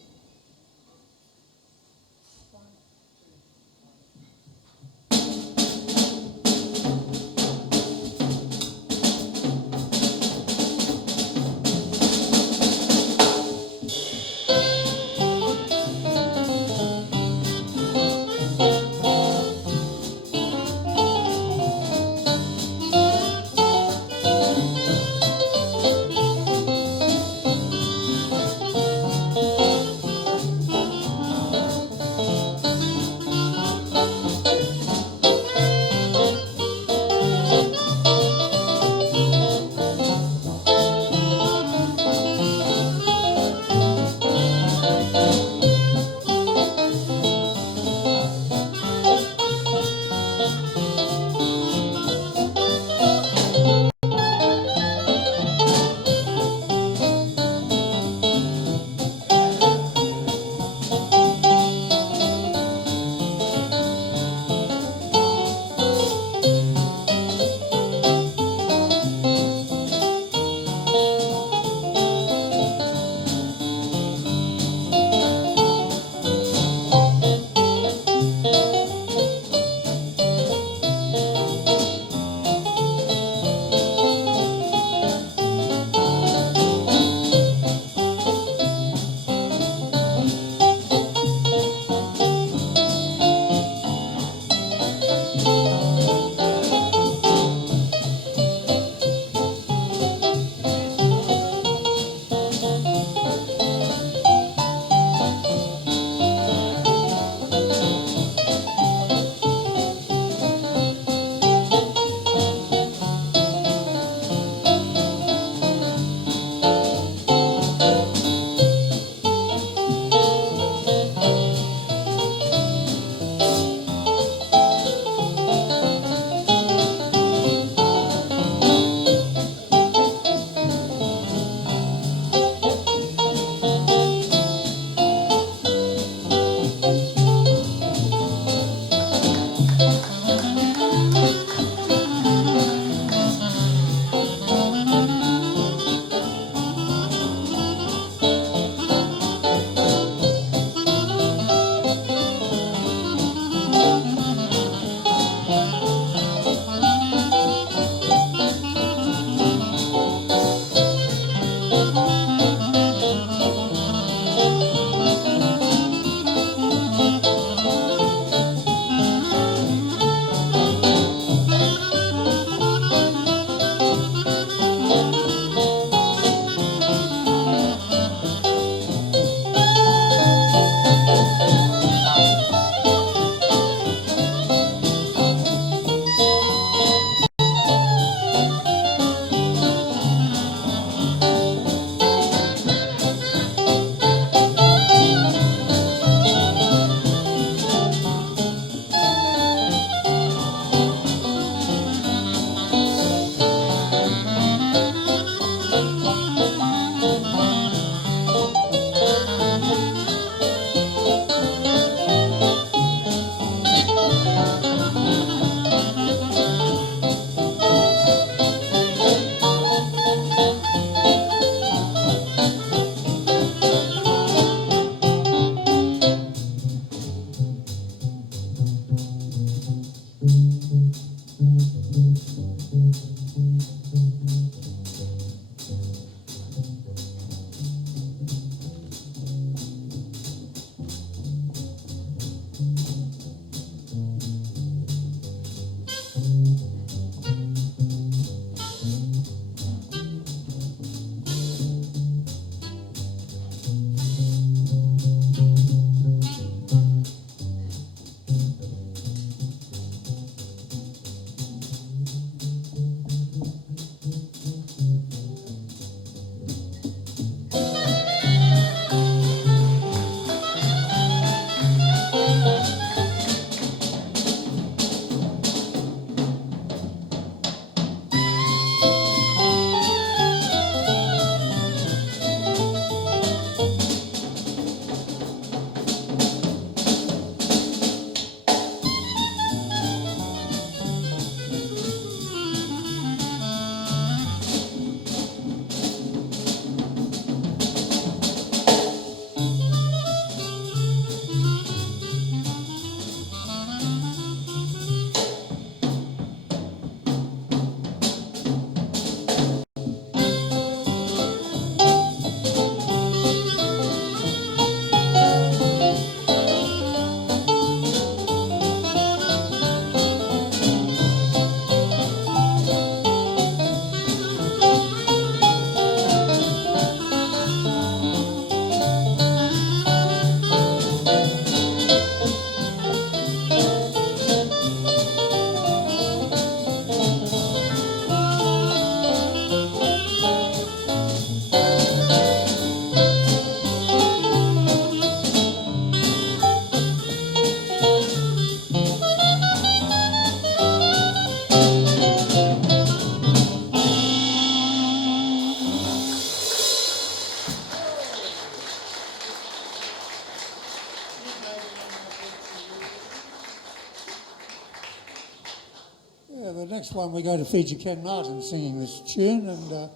next one we go to feature Ken Martin singing this tune, and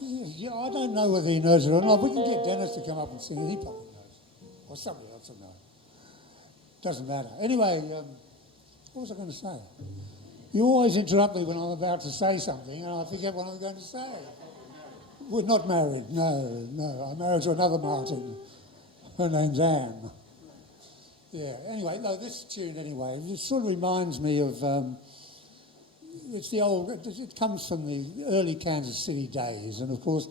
yeah, I don't know whether he knows it or not. We can get Dennis to come up and sing it. He probably knows, or somebody else will know. Doesn't matter. Anyway, what was I going to say? You always interrupt me when I'm about to say something, and I forget what I'm going to say. We're not married. No. I'm married to another Martin. Her name's Anne. Yeah. Anyway, no, this tune anyway, it sort of reminds me of. It's the old. It comes from the early Kansas City days, and of course,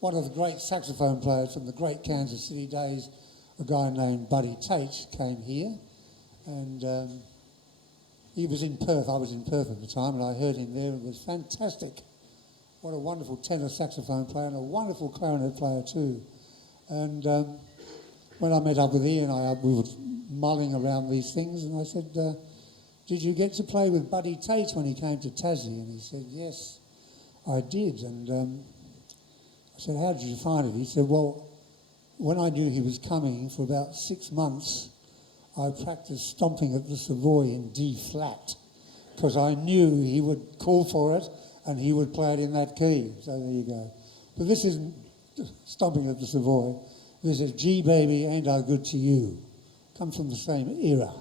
one of the great saxophone players from the great Kansas City days, a guy named Buddy Tate, came here, and he was in Perth. I was in Perth at the time, and I heard him there. It was fantastic. What a wonderful tenor saxophone player and a wonderful clarinet player too. And when I met up with Ian, we were mulling around these things, and I said, did you get to play with Buddy Tate when he came to Tassie? And he said, yes, I did. And I said, how did you find it? He said, well, when I knew he was coming for about 6 months, I practiced stomping at the Savoy in D flat, because I knew he would call for it and he would play it in that key. So there you go. But this isn't stomping at the Savoy. This is G Baby, Ain't I Good to You. Comes from the same era.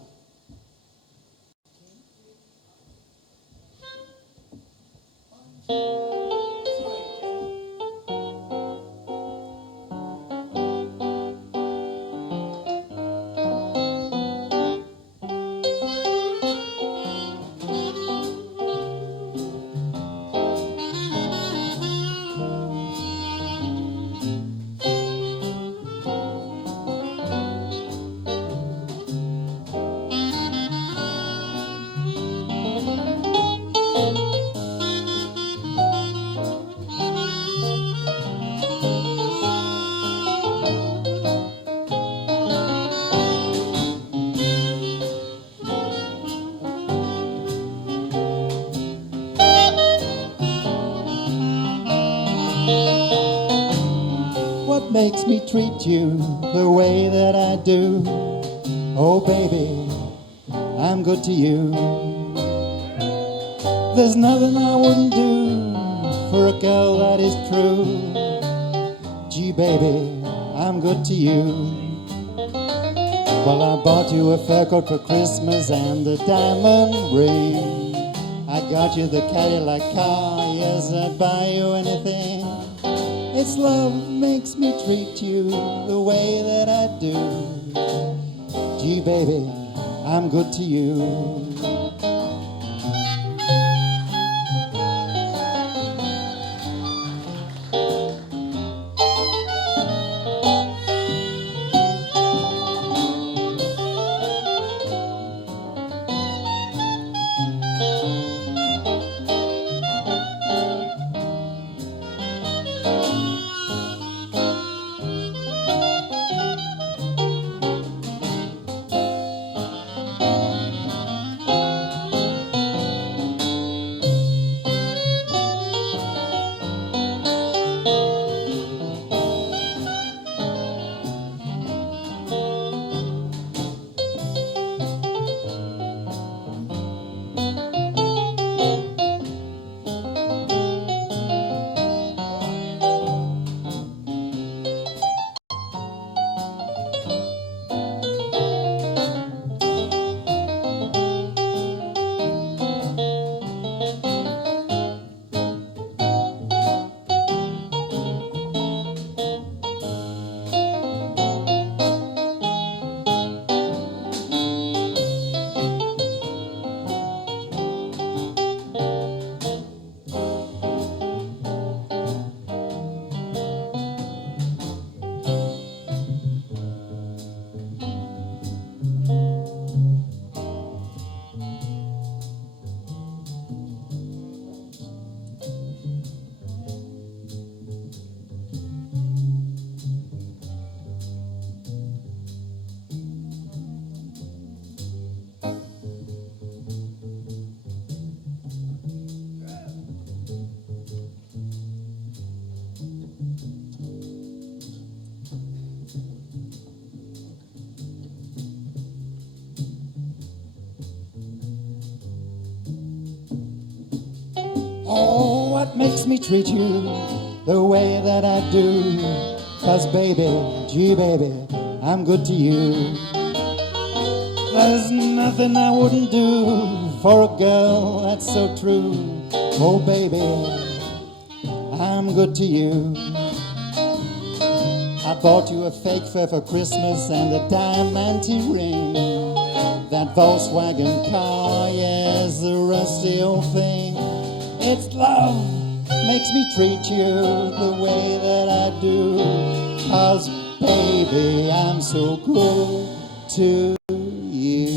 What makes me treat you the way that I do? Oh baby, I'm good to you. There's nothing I wouldn't do for a girl that is true. Gee baby, I'm good to you. Well, I bought you a fur coat for Christmas and a diamond ring. I got you the Cadillac car, yes, I'd buy you anything. It's love makes me treat you the way that I do. Gee baby, I'm good to you. makes me treat you the way that I do. 'Cause baby, gee baby, I'm good to you. There's nothing I wouldn't do for a girl that's so true. Oh baby, I'm good to you. I bought you a fake fur for Christmas and a diamond ring. That Volkswagen car, yes, the rusty old thing. It's love makes me treat you the way that I do. 'Cause baby, I'm so good to you.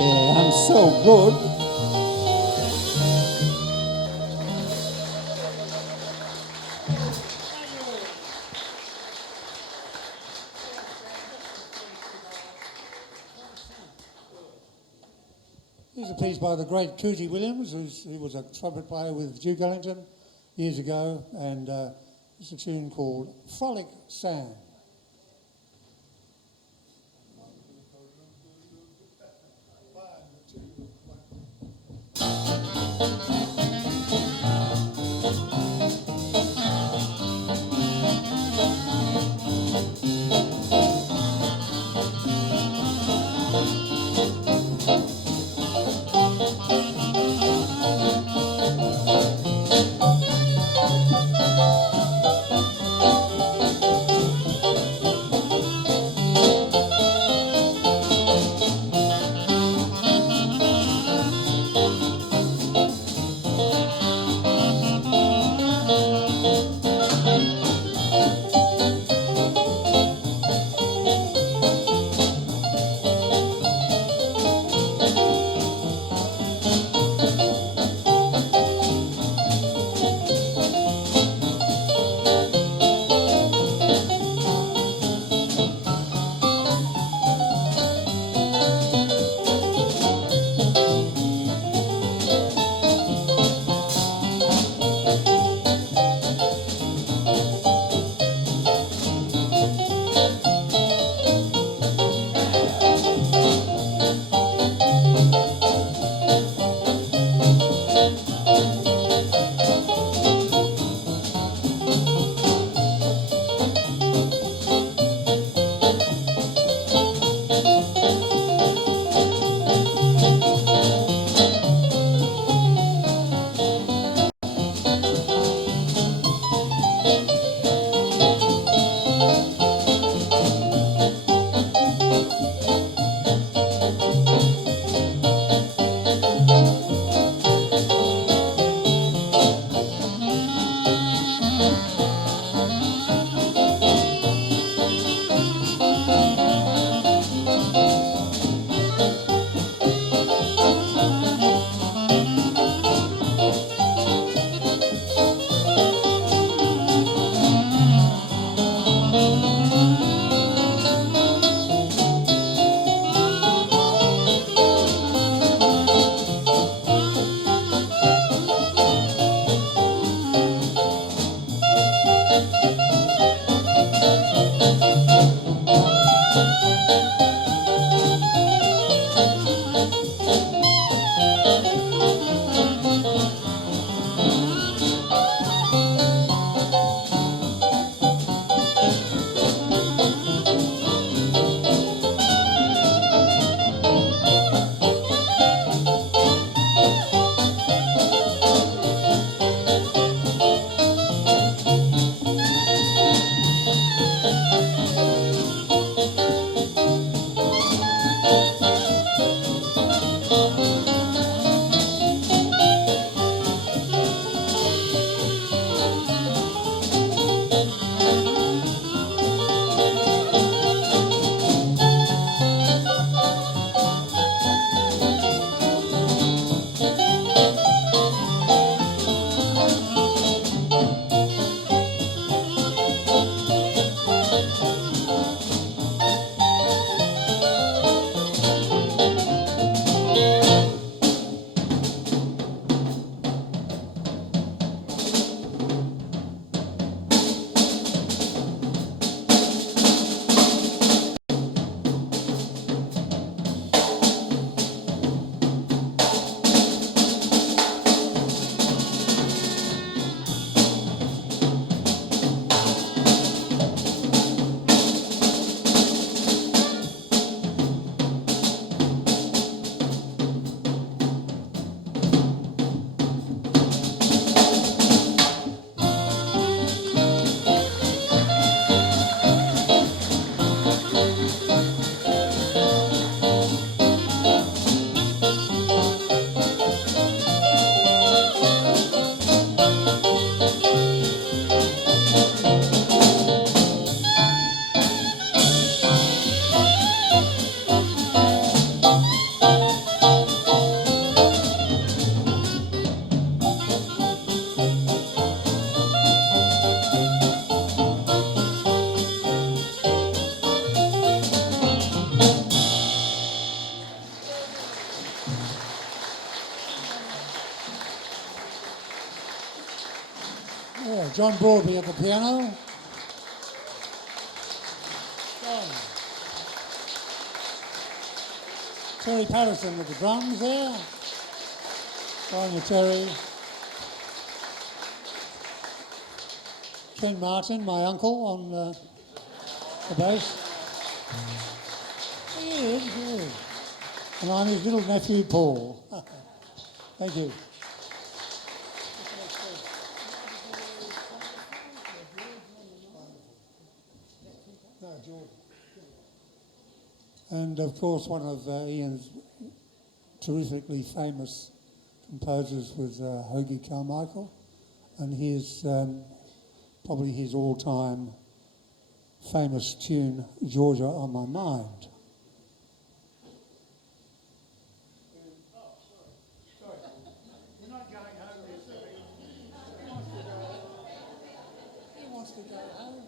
Yeah, I'm so good. Here's a piece by the great Cootie Williams, who was a trumpet player with Duke Ellington years ago, and it's a tune called Frolic Sam. John Broadby at the piano. John. Terry Patterson at the drums there. John Terry. Ken Martin, my uncle, on the bass. Good, good. And I'm his little nephew, Paul. Thank you. No, Jordan. And of course, one of Ian's terrifically famous composers was Hoagie Carmichael, and his probably his all-time famous tune, Georgia on My Mind. He wants to go home.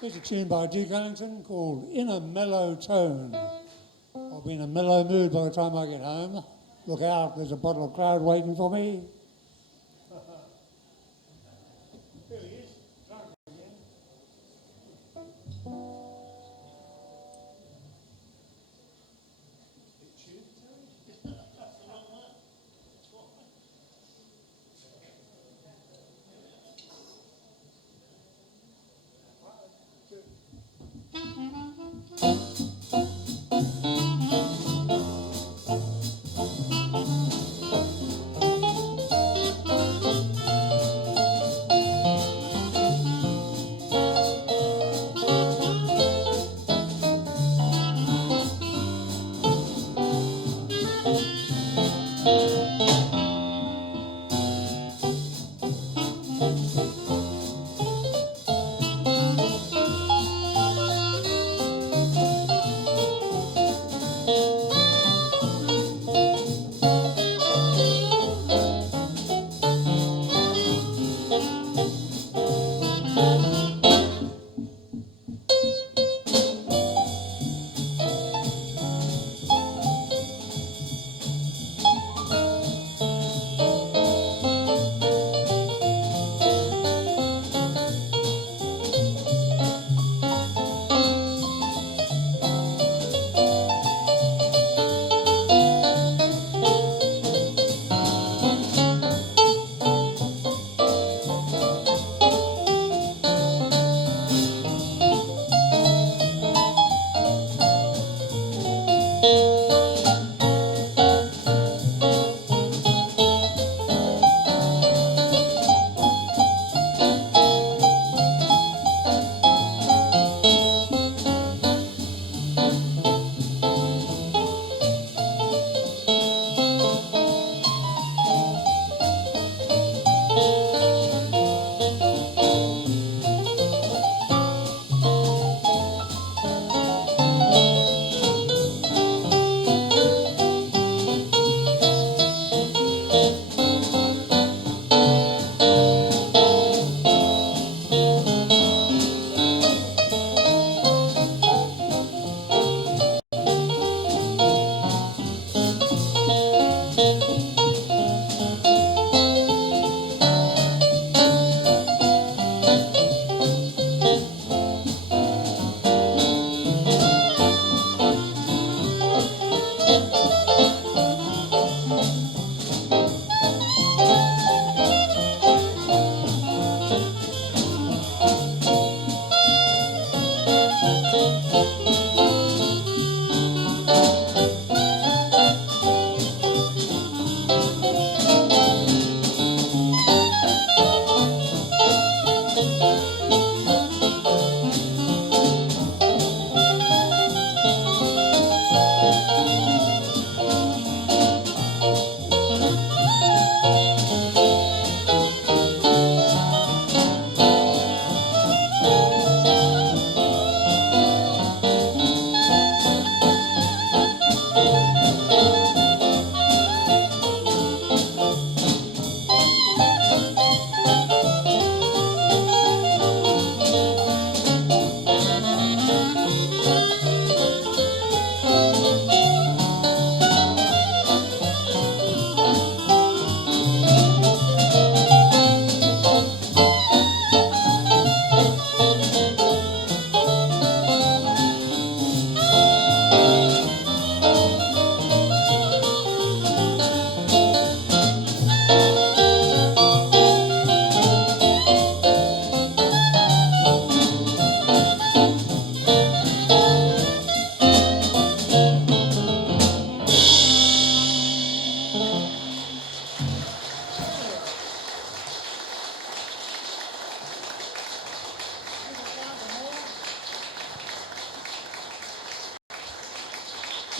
Here's a tune by Duke Ellington called In a Mellow Tone. I'll be in a mellow mood by the time I get home. Look out, there's a bottle of Cloud waiting for me. Here he is, drunk again.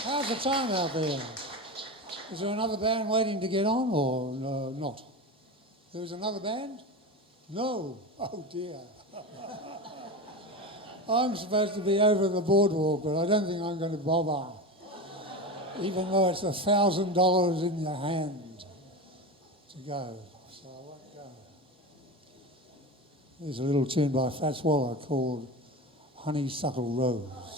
How's the time out there? Is there another band waiting to get on or not? There's another band? No. Oh dear. I'm supposed to be over the boardwalk, but I don't think I'm going to bother. Even though it's $1,000 in your hand to go. So I won't go. Here's a little tune by Fats Waller called Honeysuckle Rose.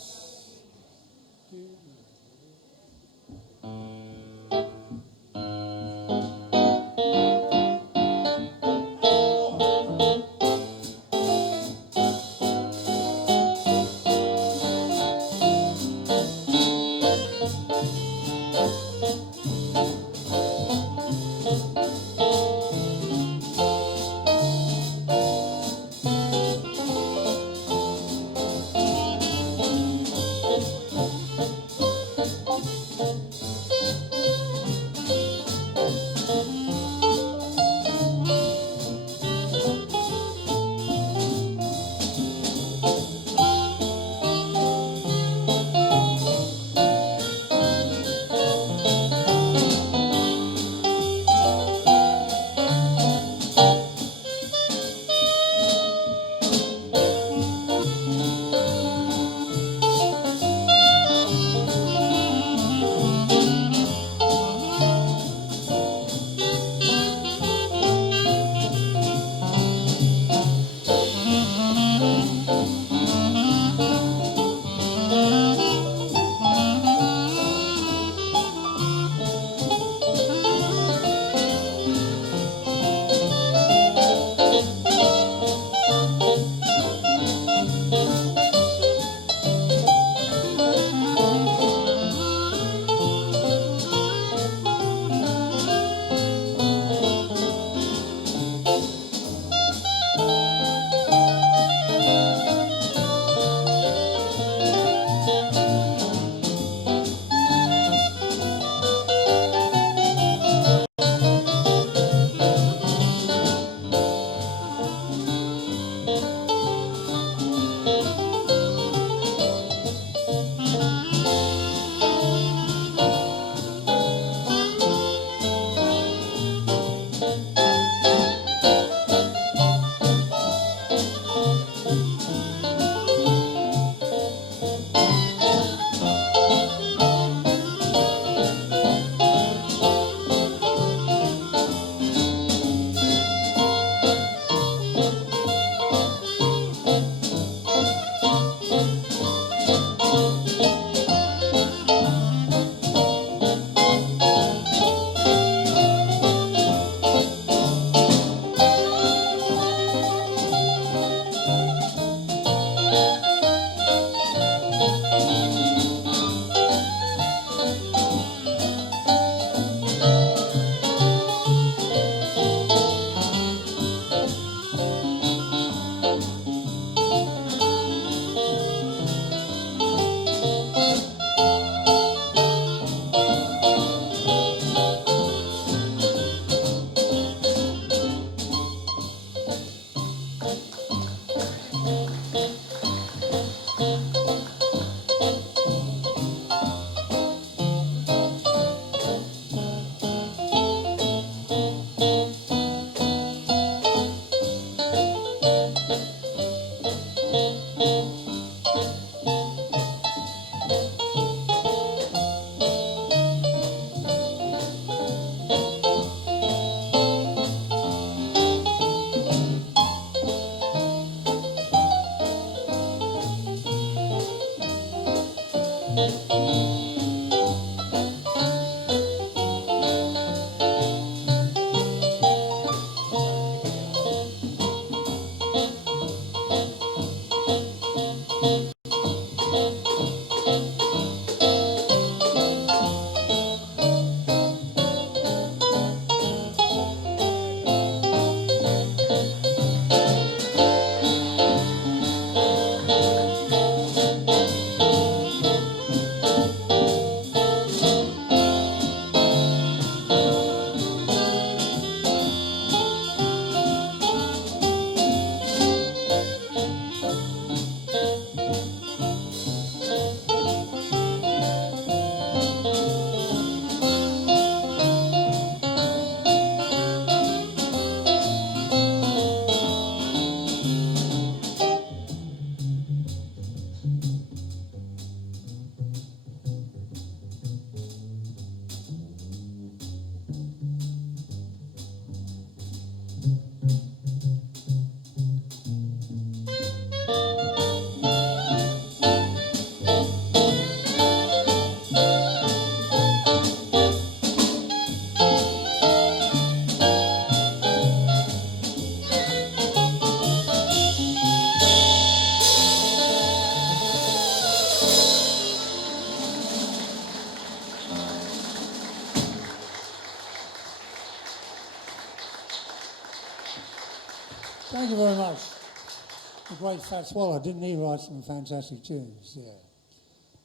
great Fat Swallow, didn't he write some fantastic tunes? Yeah.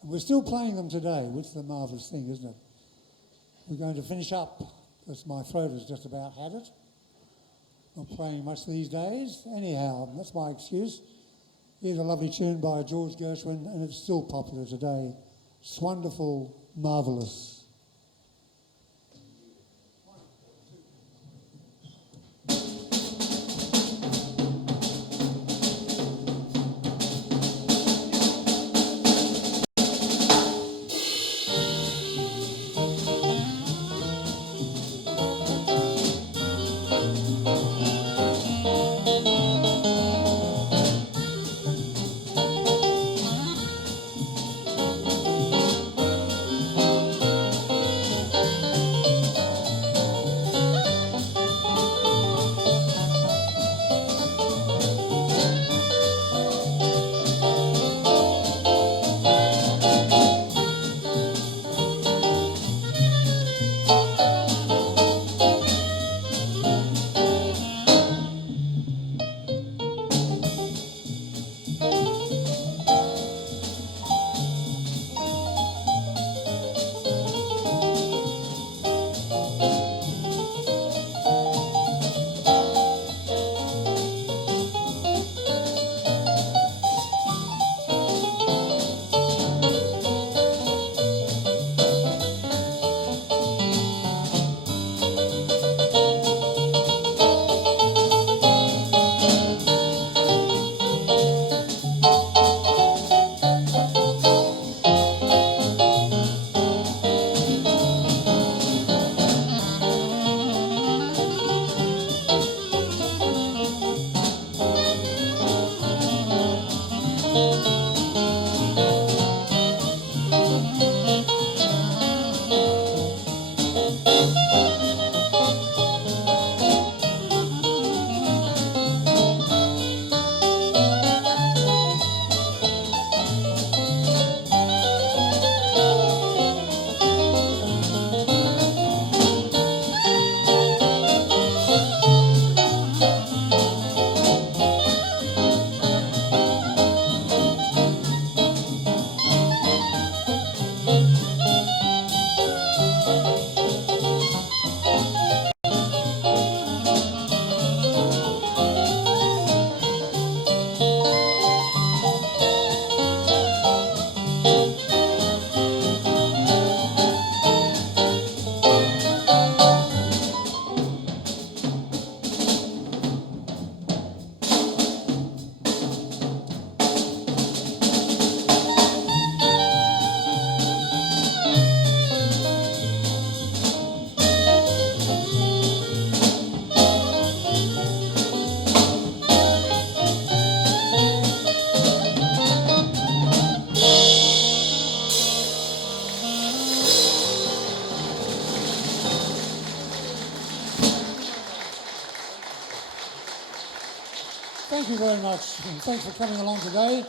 And we're still playing them today, which is the marvellous thing, isn't it? We're going to finish up, because my throat has just about had it. Not playing much these days. Anyhow, that's my excuse. Here's a lovely tune by George Gershwin, and it's still popular today. It's wonderful, marvellous. Thank you very much, and thanks for coming along today.